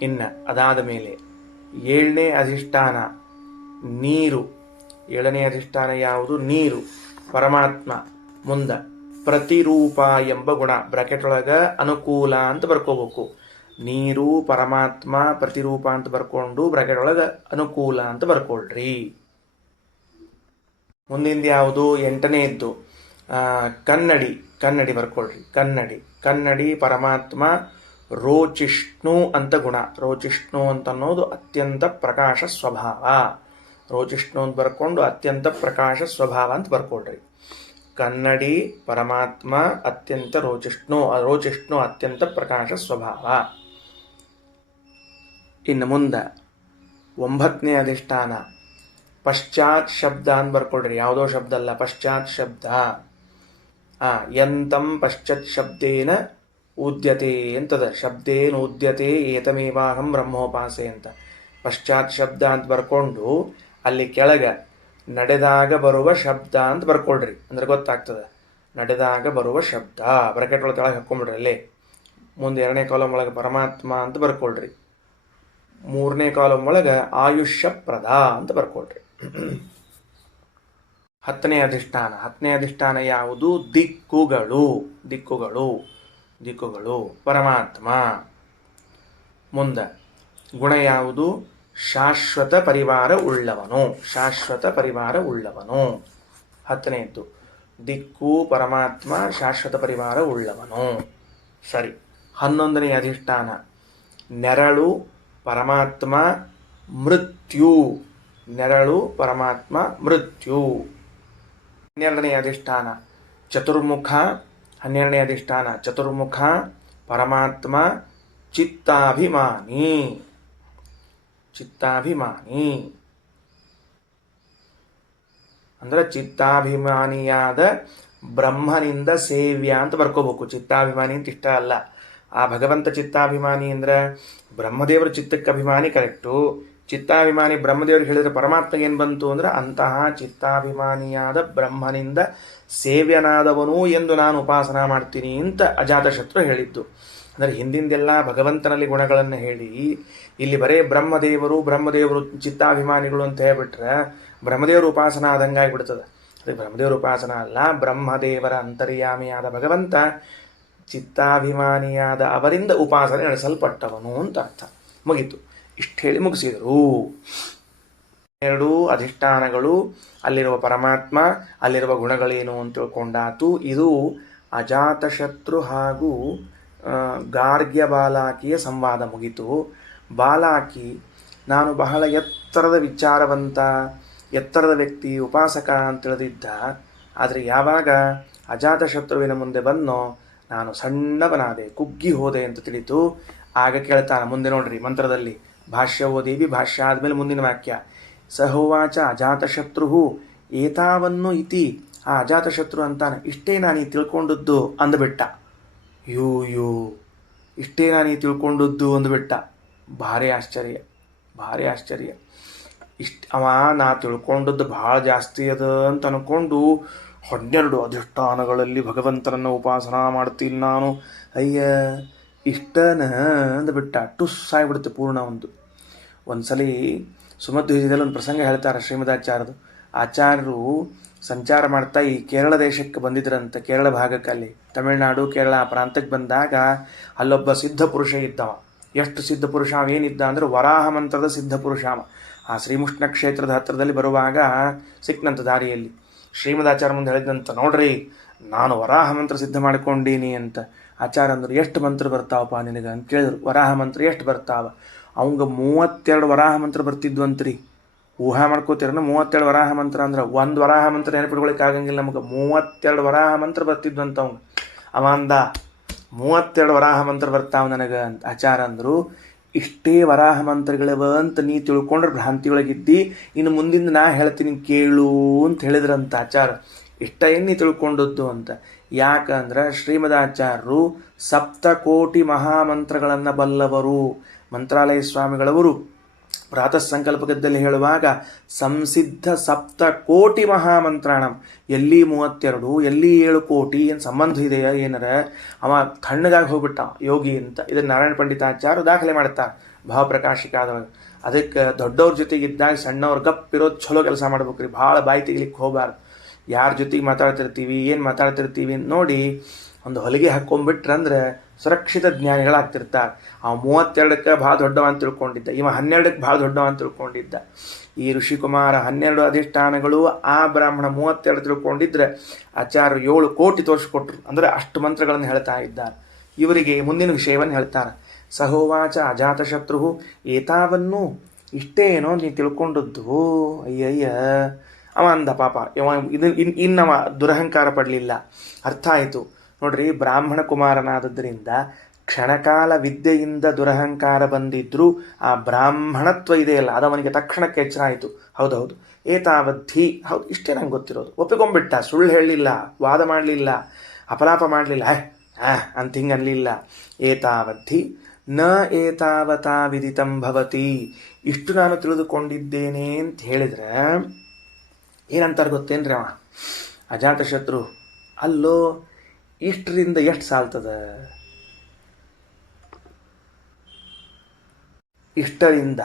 ಇನ್ನು ಅದಾದ ಮೇಲೆ ಏಳನೇ ಅಧಿಷ್ಠಾನ ನೀರು. ಏಳನೇ ಅಧಿಷ್ಠಾನ ಯಾವುದು? ನೀರು. ಪರಮಾತ್ಮ ಮುಂದೆ ಪ್ರತಿರೂಪ ಎಂಬ ಗುಣ. ಬ್ರಾಕೆಟ್ ಒಳಗೆ ಅನುಕೂಲ ಅಂತ ಬರ್ಕೋಬೇಕು. ನೀರು ಪರಮಾತ್ಮ ಪ್ರತಿರೂಪ ಅಂತ ಬರ್ಕೊಂಡು ಬ್ರಾಕೆಟ್ ಒಳಗೆ ಅನುಕೂಲ ಅಂತ ಬರ್ಕೊಳ್ರಿ. ಮುಂದಿಂದ ಯಾವುದು? ಎಂಟನೇದ್ದು ಕನ್ನಡಿ. ಕನ್ನಡಿ ಬರ್ಕೊಳ್ರಿ. ಕನ್ನಡಿ. ಕನ್ನಡಿ ಪರಮಾತ್ಮ ರೋಚಿಷ್ಣು ಅಂತ ಗುಣ. ರೋಚಿಷ್ಣು ಅಂತ ಅನ್ನೋದು ಅತ್ಯಂತ ಪ್ರಕಾಶ ಸ್ವಭಾವ. ರೋಚಿಷ್ಣು ಅಂತ ಬರ್ಕೊಂಡು ಅತ್ಯಂತ ಪ್ರಕಾಶ ಸ್ವಭಾವ ಅಂತ ಬರ್ಕೊಳ್ರಿ. ಕನ್ನಡಿ ಪರಮಾತ್ಮ ಅತ್ಯಂತ ರೋಚಿಷ್ಣು. ರೋಚಿಷ್ಣು ಅತ್ಯಂತ ಪ್ರಕಾಶ ಸ್ವಭಾವ. ಇನ್ನು ಮುಂದೆ ಒಂಬತ್ತನೇ ಅಧಿಷ್ಠಾನ ಪಶ್ಚಾತ್ ಶಬ್ದ ಅಂತ ಬರ್ಕೊಳ್ರಿ. ಯಾವುದೋ ಶಬ್ದ ಅಲ್ಲ, ಪಶ್ಚಾತ್ ಶಬ್ದ. ಯಂತಂ ಪಶ್ಚಾತ್ ಶಬ್ದೇನ ಉದ್ಯತೆ ಅಂತದ. ಶಬ್ದೇನ ಉದ್ಯತೆ ಏತಮೇವಾಹಂ ಬ್ರಹ್ಮೋಪಾಸೆ ಅಂತ. ಪಶ್ಚಾತ್ ಶಬ್ದ ಅಂತ ಬರ್ಕೊಂಡು ಅಲ್ಲಿ ಕೆಳಗೆ ನಡೆದಾಗ ಬರುವ ಶಬ್ದ ಅಂತ ಬರ್ಕೊಳ್ರಿ. ಅಂದ್ರೆ ಗೊತ್ತಾಗ್ತದೆ. ನಡೆದಾಗ ಬರುವ ಶಬ್ದ ಬ್ರಾಕೆಟ್ ಒಳಗೆ ಕೆಳಗೆ ಹಾಕ್ಕೊಂಬಿಡ್ರಿ. ಅಲ್ಲೇ ಮುಂದೆ ಎರಡನೇ ಕಾಲಮ್ ಒಳಗೆ ಪರಮಾತ್ಮ ಅಂತ ಬರ್ಕೊಳ್ರಿ. ಮೂರನೇ ಕಾಲಮ್ ಒಳಗೆ ಆಯುಷ್ಯಪ್ರದ ಅಂತ ಬರ್ಕೊಳ್ರಿ. ಹತ್ತನೇ ಅಧಿಷ್ಠಾನ. ಹತ್ತನೇ ಅಧಿಷ್ಠಾನ ಯಾವುದು? ದಿಕ್ಕುಗಳು. ದಿಕ್ಕುಗಳು. ದಿಕ್ಕುಗಳು ಪರಮಾತ್ಮ. ಮುಂದೆ ಗುಣ ಯಾವುದು? ಶಾಶ್ವತ ಪರಿವಾರ ಉಳ್ಳವನು. ಶಾಶ್ವತ ಪರಿವಾರ ಉಳ್ಳವನು. ಹತ್ತನೆಯದ್ದು ದಿಕ್ಕು ಪರಮಾತ್ಮ ಶಾಶ್ವತ ಪರಿವಾರ ಉಳ್ಳವನು. ಸರಿ. ಹನ್ನೊಂದನೇ ಅಧಿಷ್ಠಾನ ನೆರಳು ಪರಮಾತ್ಮ ಮೃತ್ಯು. ನೆರಳು ಪರಮಾತ್ಮ ಮೃತ್ಯು. ಹನ್ನೆರಡನೇ ಅಧಿಷ್ಠಾನ ಚತುರ್ಮುಖ. ಹನ್ನೆರಡನೇ ಅಧಿಷ್ಠಾನ ಚತುರ್ಮುಖ ಪರಮಾತ್ಮ ಚಿತ್ತಾಭಿಮಾನಿ. ಚಿತ್ತಾಭಿಮಾನಿ ಅಂದ್ರೆ ಚಿತ್ತಾಭಿಮಾನಿಯಾದ ಬ್ರಹ್ಮನಿಂದ ಸೇವ್ಯ ಅಂತ ಬರ್ಕೋಬೇಕು. ಚಿತ್ತಾಭಿಮಾನಿ ಅಂತ ಇಷ್ಟ ಅಲ್ಲ. ಆ ಭಗವಂತ ಚಿತ್ತಾಭಿಮಾನಿ ಅಂದ್ರೆ ಬ್ರಹ್ಮದೇವರು ಚಿತ್ತಕ್ಕೆ ಅಭಿಮಾನಿ ಕರೆಕ್ಟು. ಚಿತ್ತಾಭಿಮಾನಿ ಬ್ರಹ್ಮದೇವ್ರಿಗೆ ಹೇಳಿದ್ರೆ ಪರಮಾತ್ಮ ಏನು ಬಂತು ಅಂದ್ರೆ ಅಂತಹ ಚಿತ್ತಾಭಿಮಾನಿಯಾದ ಬ್ರಹ್ಮನಿಂದ ಸೇವ್ಯನಾದವನು ಎಂದು ನಾನು ಉಪಾಸನ ಮಾಡ್ತೀನಿ ಅಂತ ಅಜಾತಶತ್ರು ಹೇಳಿದ್ದು. ಅಂದರೆ ಹಿಂದಿಂದೆಲ್ಲ ಭಗವಂತನಲ್ಲಿ ಗುಣಗಳನ್ನು ಹೇಳಿ ಇಲ್ಲಿ ಬರೇ ಬ್ರಹ್ಮದೇವರು ಚಿತ್ತಾಭಿಮಾನಿಗಳು ಅಂತ ಹೇಳ್ಬಿಟ್ರೆ ಬ್ರಹ್ಮದೇವರ ಉಪಾಸನ ಆದಂಗೆ ಆಗಿಬಿಡ್ತದೆ. ಅದಕ್ಕೆ ಬ್ರಹ್ಮದೇವರ ಉಪಾಸನ ಅಲ್ಲ, ಬ್ರಹ್ಮದೇವರ ಅಂತರ್ಯಾಮಿಯಾದ ಭಗವಂತ ಚಿತ್ತಾಭಿಮಾನಿಯಾದ ಅವರಿಂದ ಉಪಾಸನೆ ನಡೆಸಲ್ಪಟ್ಟವನು ಅಂತ ಅರ್ಥ. ಮುಗೀತು. ಇಷ್ಟು ಹೇಳಿ ಮುಗಿಸಿದರು. ಎರಡೂ ಅಧಿಷ್ಠಾನಗಳು, ಅಲ್ಲಿರುವ ಪರಮಾತ್ಮ, ಅಲ್ಲಿರುವ ಗುಣಗಳೇನು ಅಂತ ತಿಳ್ಕೊಂಡಾತು. ಇದು ಅಜಾತಶತ್ರು ಹಾಗೂ ಗಾರ್ಗ್ಯ ಬಾಲಾಕಿಯ ಸಂವಾದ ಮುಗಿತು. ಬಾಲಾಕಿ ನಾನು ಬಹಳ ಎತ್ತರದ ವಿಚಾರವಂತ, ಎತ್ತರದ ವ್ಯಕ್ತಿ, ಉಪಾಸಕ ಅಂತ ತಿಳಿದಿದ್ದ. ಆದರೆ ಯಾವಾಗ ಅಜಾತಶತ್ರುವಿನ ಮುಂದೆ ಬಂದನೋ ನಾನು ಸಣ್ಣವನಾದೆ, ಕುಗ್ಗಿ ಹೋದೆ ಅಂತ ತಿಳಿತು. ಆಗ ಕೇಳ್ತಾನೆ ಮುಂದೆ ನೋಡ್ರಿ ಮಂತ್ರದಲ್ಲಿ, ಭಾಷ್ಯ ಓದೀವಿ. ಭಾಷ್ಯ ಆದಮೇಲೆ ಮುಂದಿನ ವಾಕ್ಯ ಸಹೋವಾಚ ಅಜಾತಶತ್ರು ಏತಾವನ್ನು ಇತಿ. ಆ ಅಜಾತಶತ್ರು ಅಂತಾನೆ, ಇಷ್ಟೇ ನಾನು ತಿಳ್ಕೊಂಡದ್ದು ಅಂದ್ಬಿಟ್ಟ. ಯೋ ಇಷ್ಟೇ ನಾನು ತಿಳ್ಕೊಂಡದ್ದು ಅಂದ್ಬಿಟ್ಟ. ಭಾರಿ ಆಶ್ಚರ್ಯ, ಭಾರಿ ಆಶ್ಚರ್ಯ. ಅವ ನಾ ತಿಳ್ಕೊಂಡದ್ದು ಭಾಳ ಜಾಸ್ತಿ ಅದ ಅಂತ ಅನ್ಕೊಂಡು 12 ಅಧಿಷ್ಠಾನಗಳಲ್ಲಿ ಭಗವಂತನನ್ನು ಉಪಾಸನಾ ಮಾಡ್ತೀನಿ ನಾನು. ಅಯ್ಯ ಇಷ್ಟನ ಅಂದ್ಬಿಟ್ಟ, ಟುಸ್ ಆಗಿಬಿಡುತ್ತೆ ಪೂರ್ಣ. ಒಂದ್ಸಲಿ ಸುಮಧ್ವಿಜಯದಲ್ಲಿ ಒಂದು ಪ್ರಸಂಗ ಹೇಳ್ತಾರೆ ಶ್ರೀಮದಾಚಾರ್ಯರು. ಆಚಾರ್ಯರು ಸಂಚಾರ ಮಾಡ್ತಾ ಈ ಕೇರಳ ದೇಶಕ್ಕೆ ಬಂದಿದ್ರಂತೆ, ಕೇರಳ ಭಾಗಕ್ಕೆ, ಅಲ್ಲಿ ತಮಿಳುನಾಡು ಕೇರಳ ಪ್ರಾಂತಕ್ಕೆ ಬಂದಾಗ ಅಲ್ಲೊಬ್ಬ ಸಿದ್ಧ ಪುರುಷ ಇದ್ದವ. ಎಷ್ಟು ಸಿದ್ಧ ಪುರುಷ ಅವೇನಿದ್ದ ಅಂದರೆ ವರಾಹ ಮಂತ್ರದ ಸಿದ್ಧ ಪುರುಷ. ಆ ಶ್ರೀಮುಷ್ಣ ಕ್ಷೇತ್ರದ ಹತ್ತಿರದಲ್ಲಿ ಬರುವಾಗ ಸಿಕ್ನಂತ ದಾರಿಯಲ್ಲಿ ಶ್ರೀಮದಾಚಾರ್ಯ ಮುಂದೆ ಹೇಳಿದಂತ, ನೋಡ್ರಿ ನಾನು ವರಾಹ ಮಂತ್ರ ಸಿದ್ಧ ಮಾಡ್ಕೊಂಡೀನಿ ಅಂತ. ಆಚಾರ್ಯ ಅಂದರು, ಎಷ್ಟು ಮಂತ್ರ ಬರ್ತಾವಪ್ಪ ನಿನಗೆ ಅಂತ ಕೇಳಿದ್ರು. ವರಾಹ ಮಂತ್ರ ಎಷ್ಟು ಬರ್ತಾವ? ಅವಂಗ 32 ವರಾಹ ಮಂತ್ರ ಬರ್ತಿದ್ವು ಅಂತ್ರಿ. ಊಹಾ ಮಾಡ್ಕೋತೀರನ 32 ವರಾಹ ಮಂತ್ರ ಅಂದ್ರೆ ಒಂದು ವರಾಹ ಮಂತ್ರ ನೆನಪಿಟ್ಕೊಳಿಕ್ಕೆ ಆಗಂಗಿಲ್ಲ ನಮಗೆ. 32 ವರಾಹ ಮಂತ್ರ ಬರ್ತಿದ್ವು ಅಂತ ಅವಂಗ. ಅವ ಅಂದ 32 ವರಾಹ ಮಂತ್ರ ಬರ್ತಾವ ನನಗೆ ಅಂತ. ಆಚಾರ ಅಂದರು, ಇಷ್ಟೇ ವರಾಹ ಮಂತ್ರಗಳವ ಅಂತ ನೀ ತಿಳ್ಕೊಂಡ್ರೆ ಭ್ರಾಂತಿಯೊಳಗಿದ್ದಿ, ಇನ್ನು ಮುಂದಿಂದ ನಾ ಹೇಳ್ತೀನಿ ಕೇಳು ಅಂತ ಹೇಳಿದ್ರಂತ ಆಚಾರ. ಇಷ್ಟ ಎನ್ನಿ ತಿಳ್ಕೊಂಡದ್ದು ಅಂತ. ಯಾಕಂದ್ರೆ ಶ್ರೀಮದಾಚಾರ್ಯರು 7 ಮಹಾಮಂತ್ರಗಳನ್ನು ಬಲ್ಲವರು. ಮಂತ್ರಾಲಯ ಸ್ವಾಮಿಗಳವರು ಪ್ರಾತಃ ಸಂಕಲ್ಪದಲ್ಲಿ ಹೇಳುವಾಗ ಸಂಸಿದ್ಧ 7 ಮಹಾಮಂತ್ರಾಣಂ. ಎಲ್ಲಿ 32, ಎಲ್ಲಿ 7 ಕೋಟಿ, ಏನು ಸಂಬಂಧ ಇದೆಯಾ ಏನಾರ? ಅವ ತಣ್ಣಗಾಗಿ ಹೋಗ್ಬಿಟ್ಟ ಯೋಗಿ ಅಂತ. ಇದನ್ನು ನಾರಾಯಣ ಪಂಡಿತಾಚಾರ್ಯ ದಾಖಲೆ ಮಾಡ್ತಾರೆ ಭಾವಪ್ರಕಾಶಿಕಾದೊಳಗೆ. ಅದಕ್ಕೆ ದೊಡ್ಡವ್ರ ಜೊತೆಗಿದ್ದಾಗ ಸಣ್ಣವ್ರು ಗಪ್ಪಿರೋದು ಚಲೋ ಕೆಲಸ ಮಾಡ್ಬೇಕ್ರಿ, ಭಾಳ ಬಾಯಿ ತೆಗಿಲಿಕ್ಕೆ ಹೋಗಬಾರ್ದು. ಯಾರ ಜೊತೆಗೆ ಮಾತಾಡ್ತಿರ್ತೀವಿ, ಏನು ಮಾತಾಡ್ತಿರ್ತೀವಿ ಅಂತ ನೋಡಿ ಒಂದು ಹೊಲಿಗೆ ಹಾಕ್ಕೊಂಡ್ಬಿಟ್ರಂದ್ರೆ ಸುರಕ್ಷಿತ ಜ್ಞಾನಿಗಳಾಗ್ತಿರ್ತಾರೆ. ಆ 32ಕ್ಕೆ ಭಾಳ ದೊಡ್ಡವ ಅಂತ ತಿಳ್ಕೊಂಡಿದ್ದ, ಇವ 12ಕ್ಕೆ ಭಾಳ ದೊಡ್ಡವ ಅಂತ ತಿಳ್ಕೊಂಡಿದ್ದ. ಈ ಋಷಿಕುಮಾರ 12 ಅಧಿಷ್ಠಾನಗಳು, ಆ ಬ್ರಾಹ್ಮಣ 32 ತಿಳ್ಕೊಂಡಿದ್ರೆ ಆಚಾರ್ಯ 7 ಕೋಟಿ ತೋರಿಸ್ಕೊಟ್ರು. ಅಂದರೆ ಅಷ್ಟು ಮಂತ್ರಗಳನ್ನು ಹೇಳ್ತಾ ಇದ್ದಾರೆ. ಇವರಿಗೆ ಮುಂದಿನ ವಿಷಯವನ್ನು ಹೇಳ್ತಾರೆ. ಸಹೋವಾಚ ಅಜಾತಶತ್ರು, ಏತಾವನ್ನು ಇಷ್ಟೇ ಏನೋ ನೀ ತಿಳ್ಕೊಂಡದ್ದು. ಅಯ್ಯಯ್ಯ ಅವ ಅಂದ ಪಾಪ. ಇನ್ನವ ದುರಹಂಕಾರ ಪಡಲಿಲ್ಲ, ಅರ್ಥ ಆಯಿತು. ನೋಡ್ರಿ, ಬ್ರಾಹ್ಮಣ ಕುಮಾರನಾದದ್ದರಿಂದ ಕ್ಷಣಕಾಲ ವಿದ್ಯೆಯಿಂದ ದುರಹಂಕಾರ ಬಂದಿದ್ರು ಆ ಬ್ರಾಹ್ಮಣತ್ವ ಇದೆಯಲ್ಲ ಅದು ಅವನಿಗೆ ತಕ್ಷಣಕ್ಕೆ ಎಚ್ಚರ ಆಯಿತು. ಹೌದೌದು, ಏತಾವಧಿ, ಹೌದು ಇಷ್ಟೇ ನಂಗೆ ಗೊತ್ತಿರೋದು. ಒಪ್ಪಿಕೊಂಡ್ಬಿಟ್ಟ, ಸುಳ್ಳು ಹೇಳಲಿಲ್ಲ, ವಾದ ಮಾಡಲಿಲ್ಲ, ಅಪಲಾಪ ಮಾಡಲಿಲ್ಲ, ಅಂತ ಹಿಂಗೆ ಅನ್ನಲಿಲ್ಲ. ಏತಾವಧಿ ನ ಏತಾವತಾ ವಿದಿತಂ ಭವತಿ, ಇಷ್ಟು ನಾನು ತಿಳಿದುಕೊಂಡಿದ್ದೇನೆ ಅಂತ ಹೇಳಿದ್ರೆ ಏನಂತಾರೆ ಗೊತ್ತೇನ್ರಿ ಅವ ಅಜಾತಶತ್ರು? ಅಲ್ಲೋ ಇಷ್ಟರಿಂದ ಎಷ್ಟು ಸಾಲ್ತದ? ಇಷ್ಟರಿಂದ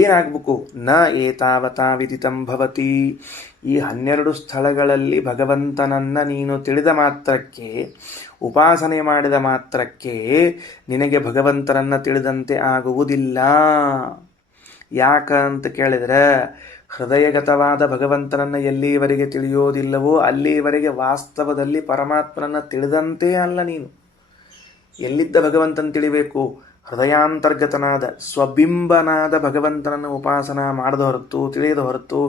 ಏನಾಗಬೇಕು? ನ ಏತಾವತಾ ವಿದಿತಂ ಭವತಿ. ಈ 12 ಸ್ಥಳಗಳಲ್ಲಿ ಭಗವಂತನನ್ನು ನೀನು ತಿಳಿದ ಮಾತ್ರಕ್ಕೆ, ಉಪಾಸನೆ ಮಾಡಿದ ಮಾತ್ರಕ್ಕೆ ನಿನಗೆ ಭಗವಂತನನ್ನು ತಿಳಿದಂತೆ ಆಗುವುದಿಲ್ಲ. ಯಾಕಂತ ಕೇಳಿದರೆ, ಹೃದಯಗತವಾದ ಭಗವಂತನನ್ನು ಎಲ್ಲಿವರೆಗೆ ತಿಳಿಯೋದಿಲ್ಲವೋ ಅಲ್ಲಿವರೆಗೆ ವಾಸ್ತವದಲ್ಲಿ ಪರಮಾತ್ಮನನ್ನು ತಿಳಿದಂತೆ ಅಲ್ಲ ನೀನು. ಎಲ್ಲಿದ್ದ ಭಗವಂತನ ತಿಳಿಬೇಕು? ಹೃದಯಾಂತರ್ಗತನಾದ ಸ್ವಬಿಂಬನಾದ ಭಗವಂತನನ್ನು ಉಪಾಸನ ಮಾಡದ ಹೊರತು, ತಿಳಿಯದ ಹೊರತು,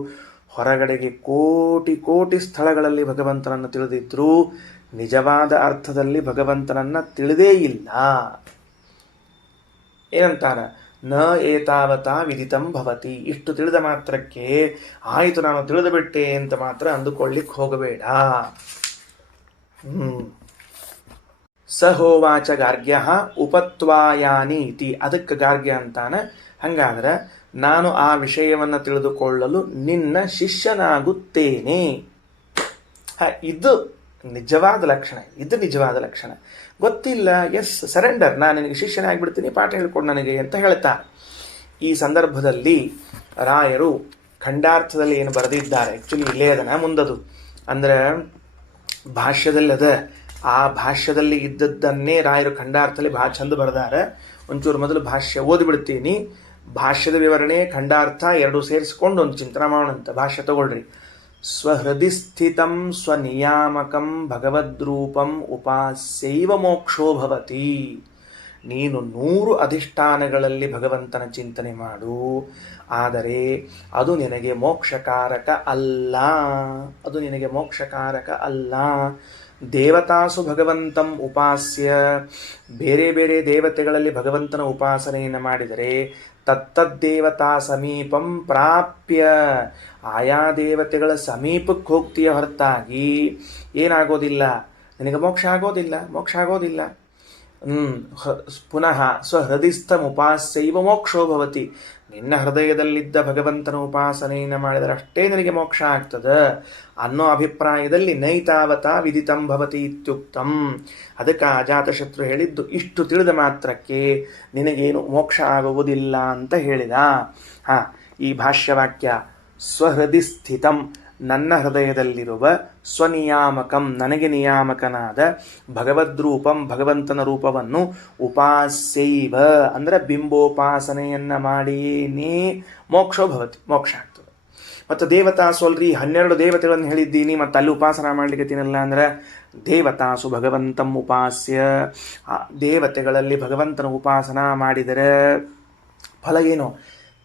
ಹೊರಗಡೆಗೆ ಕೋಟಿ ಕೋಟಿ ಸ್ಥಳಗಳಲ್ಲಿ ಭಗವಂತನನ್ನು ತಿಳಿದಿದ್ರೂ ನಿಜವಾದ ಅರ್ಥದಲ್ಲಿ ಭಗವಂತನನ್ನು ತಿಳಿದೇ ಇಲ್ಲ. ಏನಂತಾರ? ನ ಏತಾವತಾ ವಿದಿತಂ ಭವತಿ. ಇಷ್ಟು ತಿಳಿದ ಮಾತ್ರಕ್ಕೆ ಆಯಿತು ನಾನು ತಿಳಿದು ಬಿಟ್ಟೆ ಅಂತ ಮಾತ್ರ ಅಂದುಕೊಳ್ಳಿಕ್ಕೆ ಹೋಗಬೇಡ. ಸಹೋವಾಚ ಗಾರ್ಗ್ಯ ಉಪತ್ವಾಯಾನಿ ಇತಿ. ಅದಕ್ಕೆ ಗಾರ್ಗ್ಯ ಅಂತಾನೆ. ಹಂಗಾದ್ರೆ ನಾನು ಆ ವಿಷಯವನ್ನು ತಿಳಿದುಕೊಳ್ಳಲು ನಿನ್ನ ಶಿಷ್ಯನಾಗುತ್ತೇನೆ. ಇದು ನಿಜವಾದ ಲಕ್ಷಣ. ಇದು ನಿಜವಾದ ಲಕ್ಷಣ. ಗೊತ್ತಿಲ್ಲ, ಎಸ್ ಸರೆಂಡರ್, ನಾನು ನಿನಗೆ ಶಿಷ್ಯನಾಗಿಬಿಡ್ತೀನಿ, ಪಾಠ ಹೇಳ್ಕೊಡು ನನಗೆ ಅಂತ ಹೇಳ್ತಾ. ಈ ಸಂದರ್ಭದಲ್ಲಿ ರಾಯರು ಖಂಡಾರ್ಥದಲ್ಲಿ ಏನು ಬರೆದಿದ್ದಾರೆ, ಆ್ಯಕ್ಚುಲಿ ಇಲ್ಲೇ ಅದನ್ನ ಮುಂದದು ಅಂದರೆ ಭಾಷ್ಯದಲ್ಲಿ ಅದ. ಆ ಭಾಷ್ಯದಲ್ಲಿ ಇದ್ದದ್ದನ್ನೇ ರಾಯರು ಖಂಡಾರ್ಥದಲ್ಲಿ ಭಾಳ ಚಂದ ಬರೆದಾರೆ. ಒಂಚೂರು ಮೊದಲು ಭಾಷ್ಯ ಓದಿಬಿಡ್ತೀನಿ. ಭಾಷ್ಯದ ವಿವರಣೆ, ಖಂಡಾರ್ಥ ಎರಡೂ ಸೇರಿಸ್ಕೊಂಡು ಒಂದು ಚಿಂತನ ಮಾಡೋಣಂತ. ಭಾಷ್ಯ ತಗೊಳ್ರಿ. ಸ್ವಹೃದಿ ಸ್ಥಿತಂ ಸ್ವನಿಯಾಮಕಂ ಭಗವದ್ರೂಪಂ ಉಪಾಸ್ಯೈವ ಮೋಕ್ಷೋ ಭವತಿ. ನೀನು 100 ಅಧಿಷ್ಠಾನಗಳಲ್ಲಿ ಭಗವಂತನ ಚಿಂತನೆ ಮಾಡು, ಆದರೆ ಅದು ನಿನಗೆ ಮೋಕ್ಷಕಾರಕ ಅಲ್ಲ. ಅದು ನಿನಗೆ ಮೋಕ್ಷಕಾರಕ ಅಲ್ಲ. ದೇವತಾಸು ಭಗವಂತಂ ಉಪಾಸ್ಯ, ಬೇರೆ ಬೇರೆ ದೇವತೆಗಳಲ್ಲಿ ಭಗವಂತನ ಉಪಾಸನೆಯನ್ನು ಮಾಡಿದರೆ ತತ್ತದ್ದೇವತಾ ಸಮೀಪಂ ಪ್ರಾಪ್ಯ, ಆಯಾ ದೇವತೆಗಳ ಸಮೀಪಕ್ಕೆ ಹೋಗ್ತೀಯ ಹೊರತಾಗಿ ಏನಾಗೋದಿಲ್ಲ, ನಿನಗೆ ಮೋಕ್ಷ ಆಗೋದಿಲ್ಲ. ಮೋಕ್ಷ ಆಗೋದಿಲ್ಲ. ಪುನಃ ಸ್ವಹೃದಯಸ್ಥಮುಪಾಸ್ಯೈವ ಮೋಕ್ಷೋ ಭವತಿ. ನಿನ್ನ ಹೃದಯದಲ್ಲಿದ್ದ ಭಗವಂತನ ಉಪಾಸನೆಯನ್ನು ಮಾಡಿದರೆ ಅಷ್ಟೇ ನಿನಗೆ ಮೋಕ್ಷ ಆಗ್ತದೆ ಅನ್ನೋ ಅಭಿಪ್ರಾಯದಲ್ಲಿ ನೈತಾವತ ವಿದಿತಂ ಭವತಿ ಇತ್ಯುಕ್ತಂ. ಅದಕ್ಕೆ ಅಜಾತಶತ್ರು ಹೇಳಿದ್ದು ಇಷ್ಟು ತಿಳಿದ ಮಾತ್ರಕ್ಕೆ ನಿನಗೇನು ಮೋಕ್ಷ ಆಗುವುದಿಲ್ಲ ಅಂತ ಹೇಳಿದ. ಈ ಭಾಷ್ಯವಾಕ್ಯ ಸ್ವಹೃದಿ ಸ್ಥಿತಂ, ನನ್ನ ಹೃದಯದಲ್ಲಿರುವ ಸ್ವನಿಯಾಮಕಂ, ನನಗೆ ನಿಯಾಮಕನಾದ ಭಗವದ್ರೂಪಂ, ಭಗವಂತನ ರೂಪವನ್ನು ಉಪಾಸ್ಯೈವ ಅಂದರೆ ಬಿಂಬೋಪಾಸನೆಯನ್ನು ಮಾಡಿಯೇ ಮೋಕ್ಷೋ ಭವತಿ, ಮೋಕ್ಷ ಆಗ್ತದೆ. ಮತ್ತು ದೇವತಾಸು ಅಲ್ರಿ 12 ದೇವತೆಗಳನ್ನು ಹೇಳಿದ್ದೀನಿ, ಮತ್ತು ಅಲ್ಲಿ ಉಪಾಸನ ಮಾಡ್ಲಿಕ್ಕತ್ತೀನಲ್ಲ ಅಂದ್ರೆ ದೇವತಾಸು ಭಗವಂತಂ ಉಪಾಸ್ಯ, ದೇವತೆಗಳಲ್ಲಿ ಭಗವಂತನ ಉಪಾಸನ ಮಾಡಿದರೆ ಫಲ ಏನು?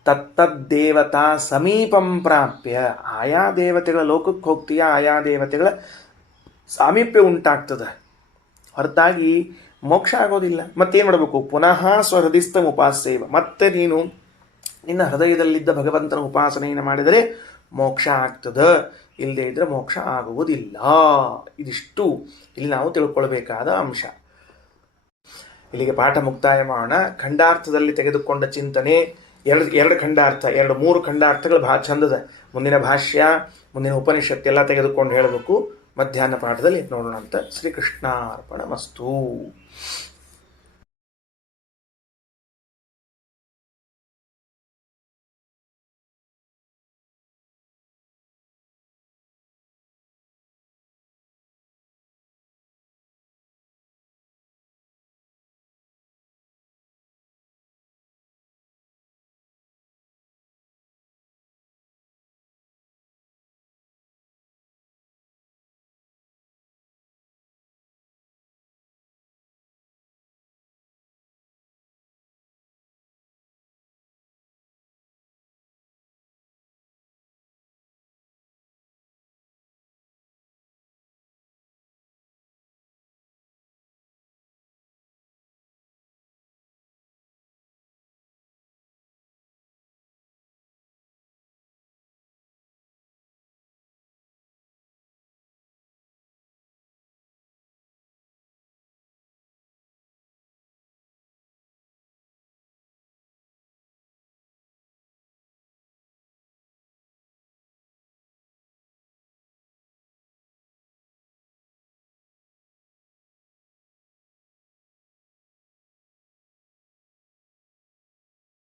ತತ್ತದ್ದೇವತಾ ಸಮೀಪಂ ಪ್ರಾಪ್ಯ, ಆಯಾ ದೇವತೆಗಳ ಲೋಕಕ್ಕೆ ಹೋಗ್ತೀಯ, ಆಯಾ ದೇವತೆಗಳ ಸಾಮೀಪ್ಯ ಉಂಟಾಗ್ತದೆ, ಹೊರತಾಗಿ ಮೋಕ್ಷ ಆಗೋದಿಲ್ಲ. ಮತ್ತೇನು ಮಾಡಬೇಕು? ಪುನಃ ಸ್ವಹೃದಿಸ್ಥಂ ಉಪಾಸ್ಯೈವ, ಮತ್ತೆ ನೀನು ನಿನ್ನ ಹೃದಯದಲ್ಲಿದ್ದ ಭಗವಂತನ ಉಪಾಸನೆಯನ್ನು ಮಾಡಿದರೆ ಮೋಕ್ಷ ಆಗ್ತದೆ, ಇಲ್ಲದೆ ಇದ್ರೆ ಮೋಕ್ಷ ಆಗುವುದಿಲ್ಲ. ಇದಿಷ್ಟು ಇಲ್ಲಿ ನಾವು ತಿಳ್ಕೊಳ್ಬೇಕಾದ ಅಂಶ. ಇಲ್ಲಿಗೆ ಪಾಠ ಮುಕ್ತಾಯ ಮಾಡೋಣ. ಖಂಡಾರ್ಥದಲ್ಲಿ ತೆಗೆದುಕೊಂಡ ಚಿಂತನೆ ಎರಡು ಖಂಡಾರ್ಥ, 3 ಖಂಡಾರ್ಥಗಳು ಭಾಳ ಚಂದದ. ಮುಂದಿನ ಭಾಷ್ಯ, ಮುಂದಿನ ಉಪನಿಷತ್ತೆಲ್ಲ ತೆಗೆದುಕೊಂಡು ಹೇಳಬೇಕು. ಮಧ್ಯಾಹ್ನ ಪಾಠದಲ್ಲಿ ನೋಡೋಣ ಅಂತ. ಶ್ರೀಕೃಷ್ಣಾರ್ಪಣಮಸ್ತು.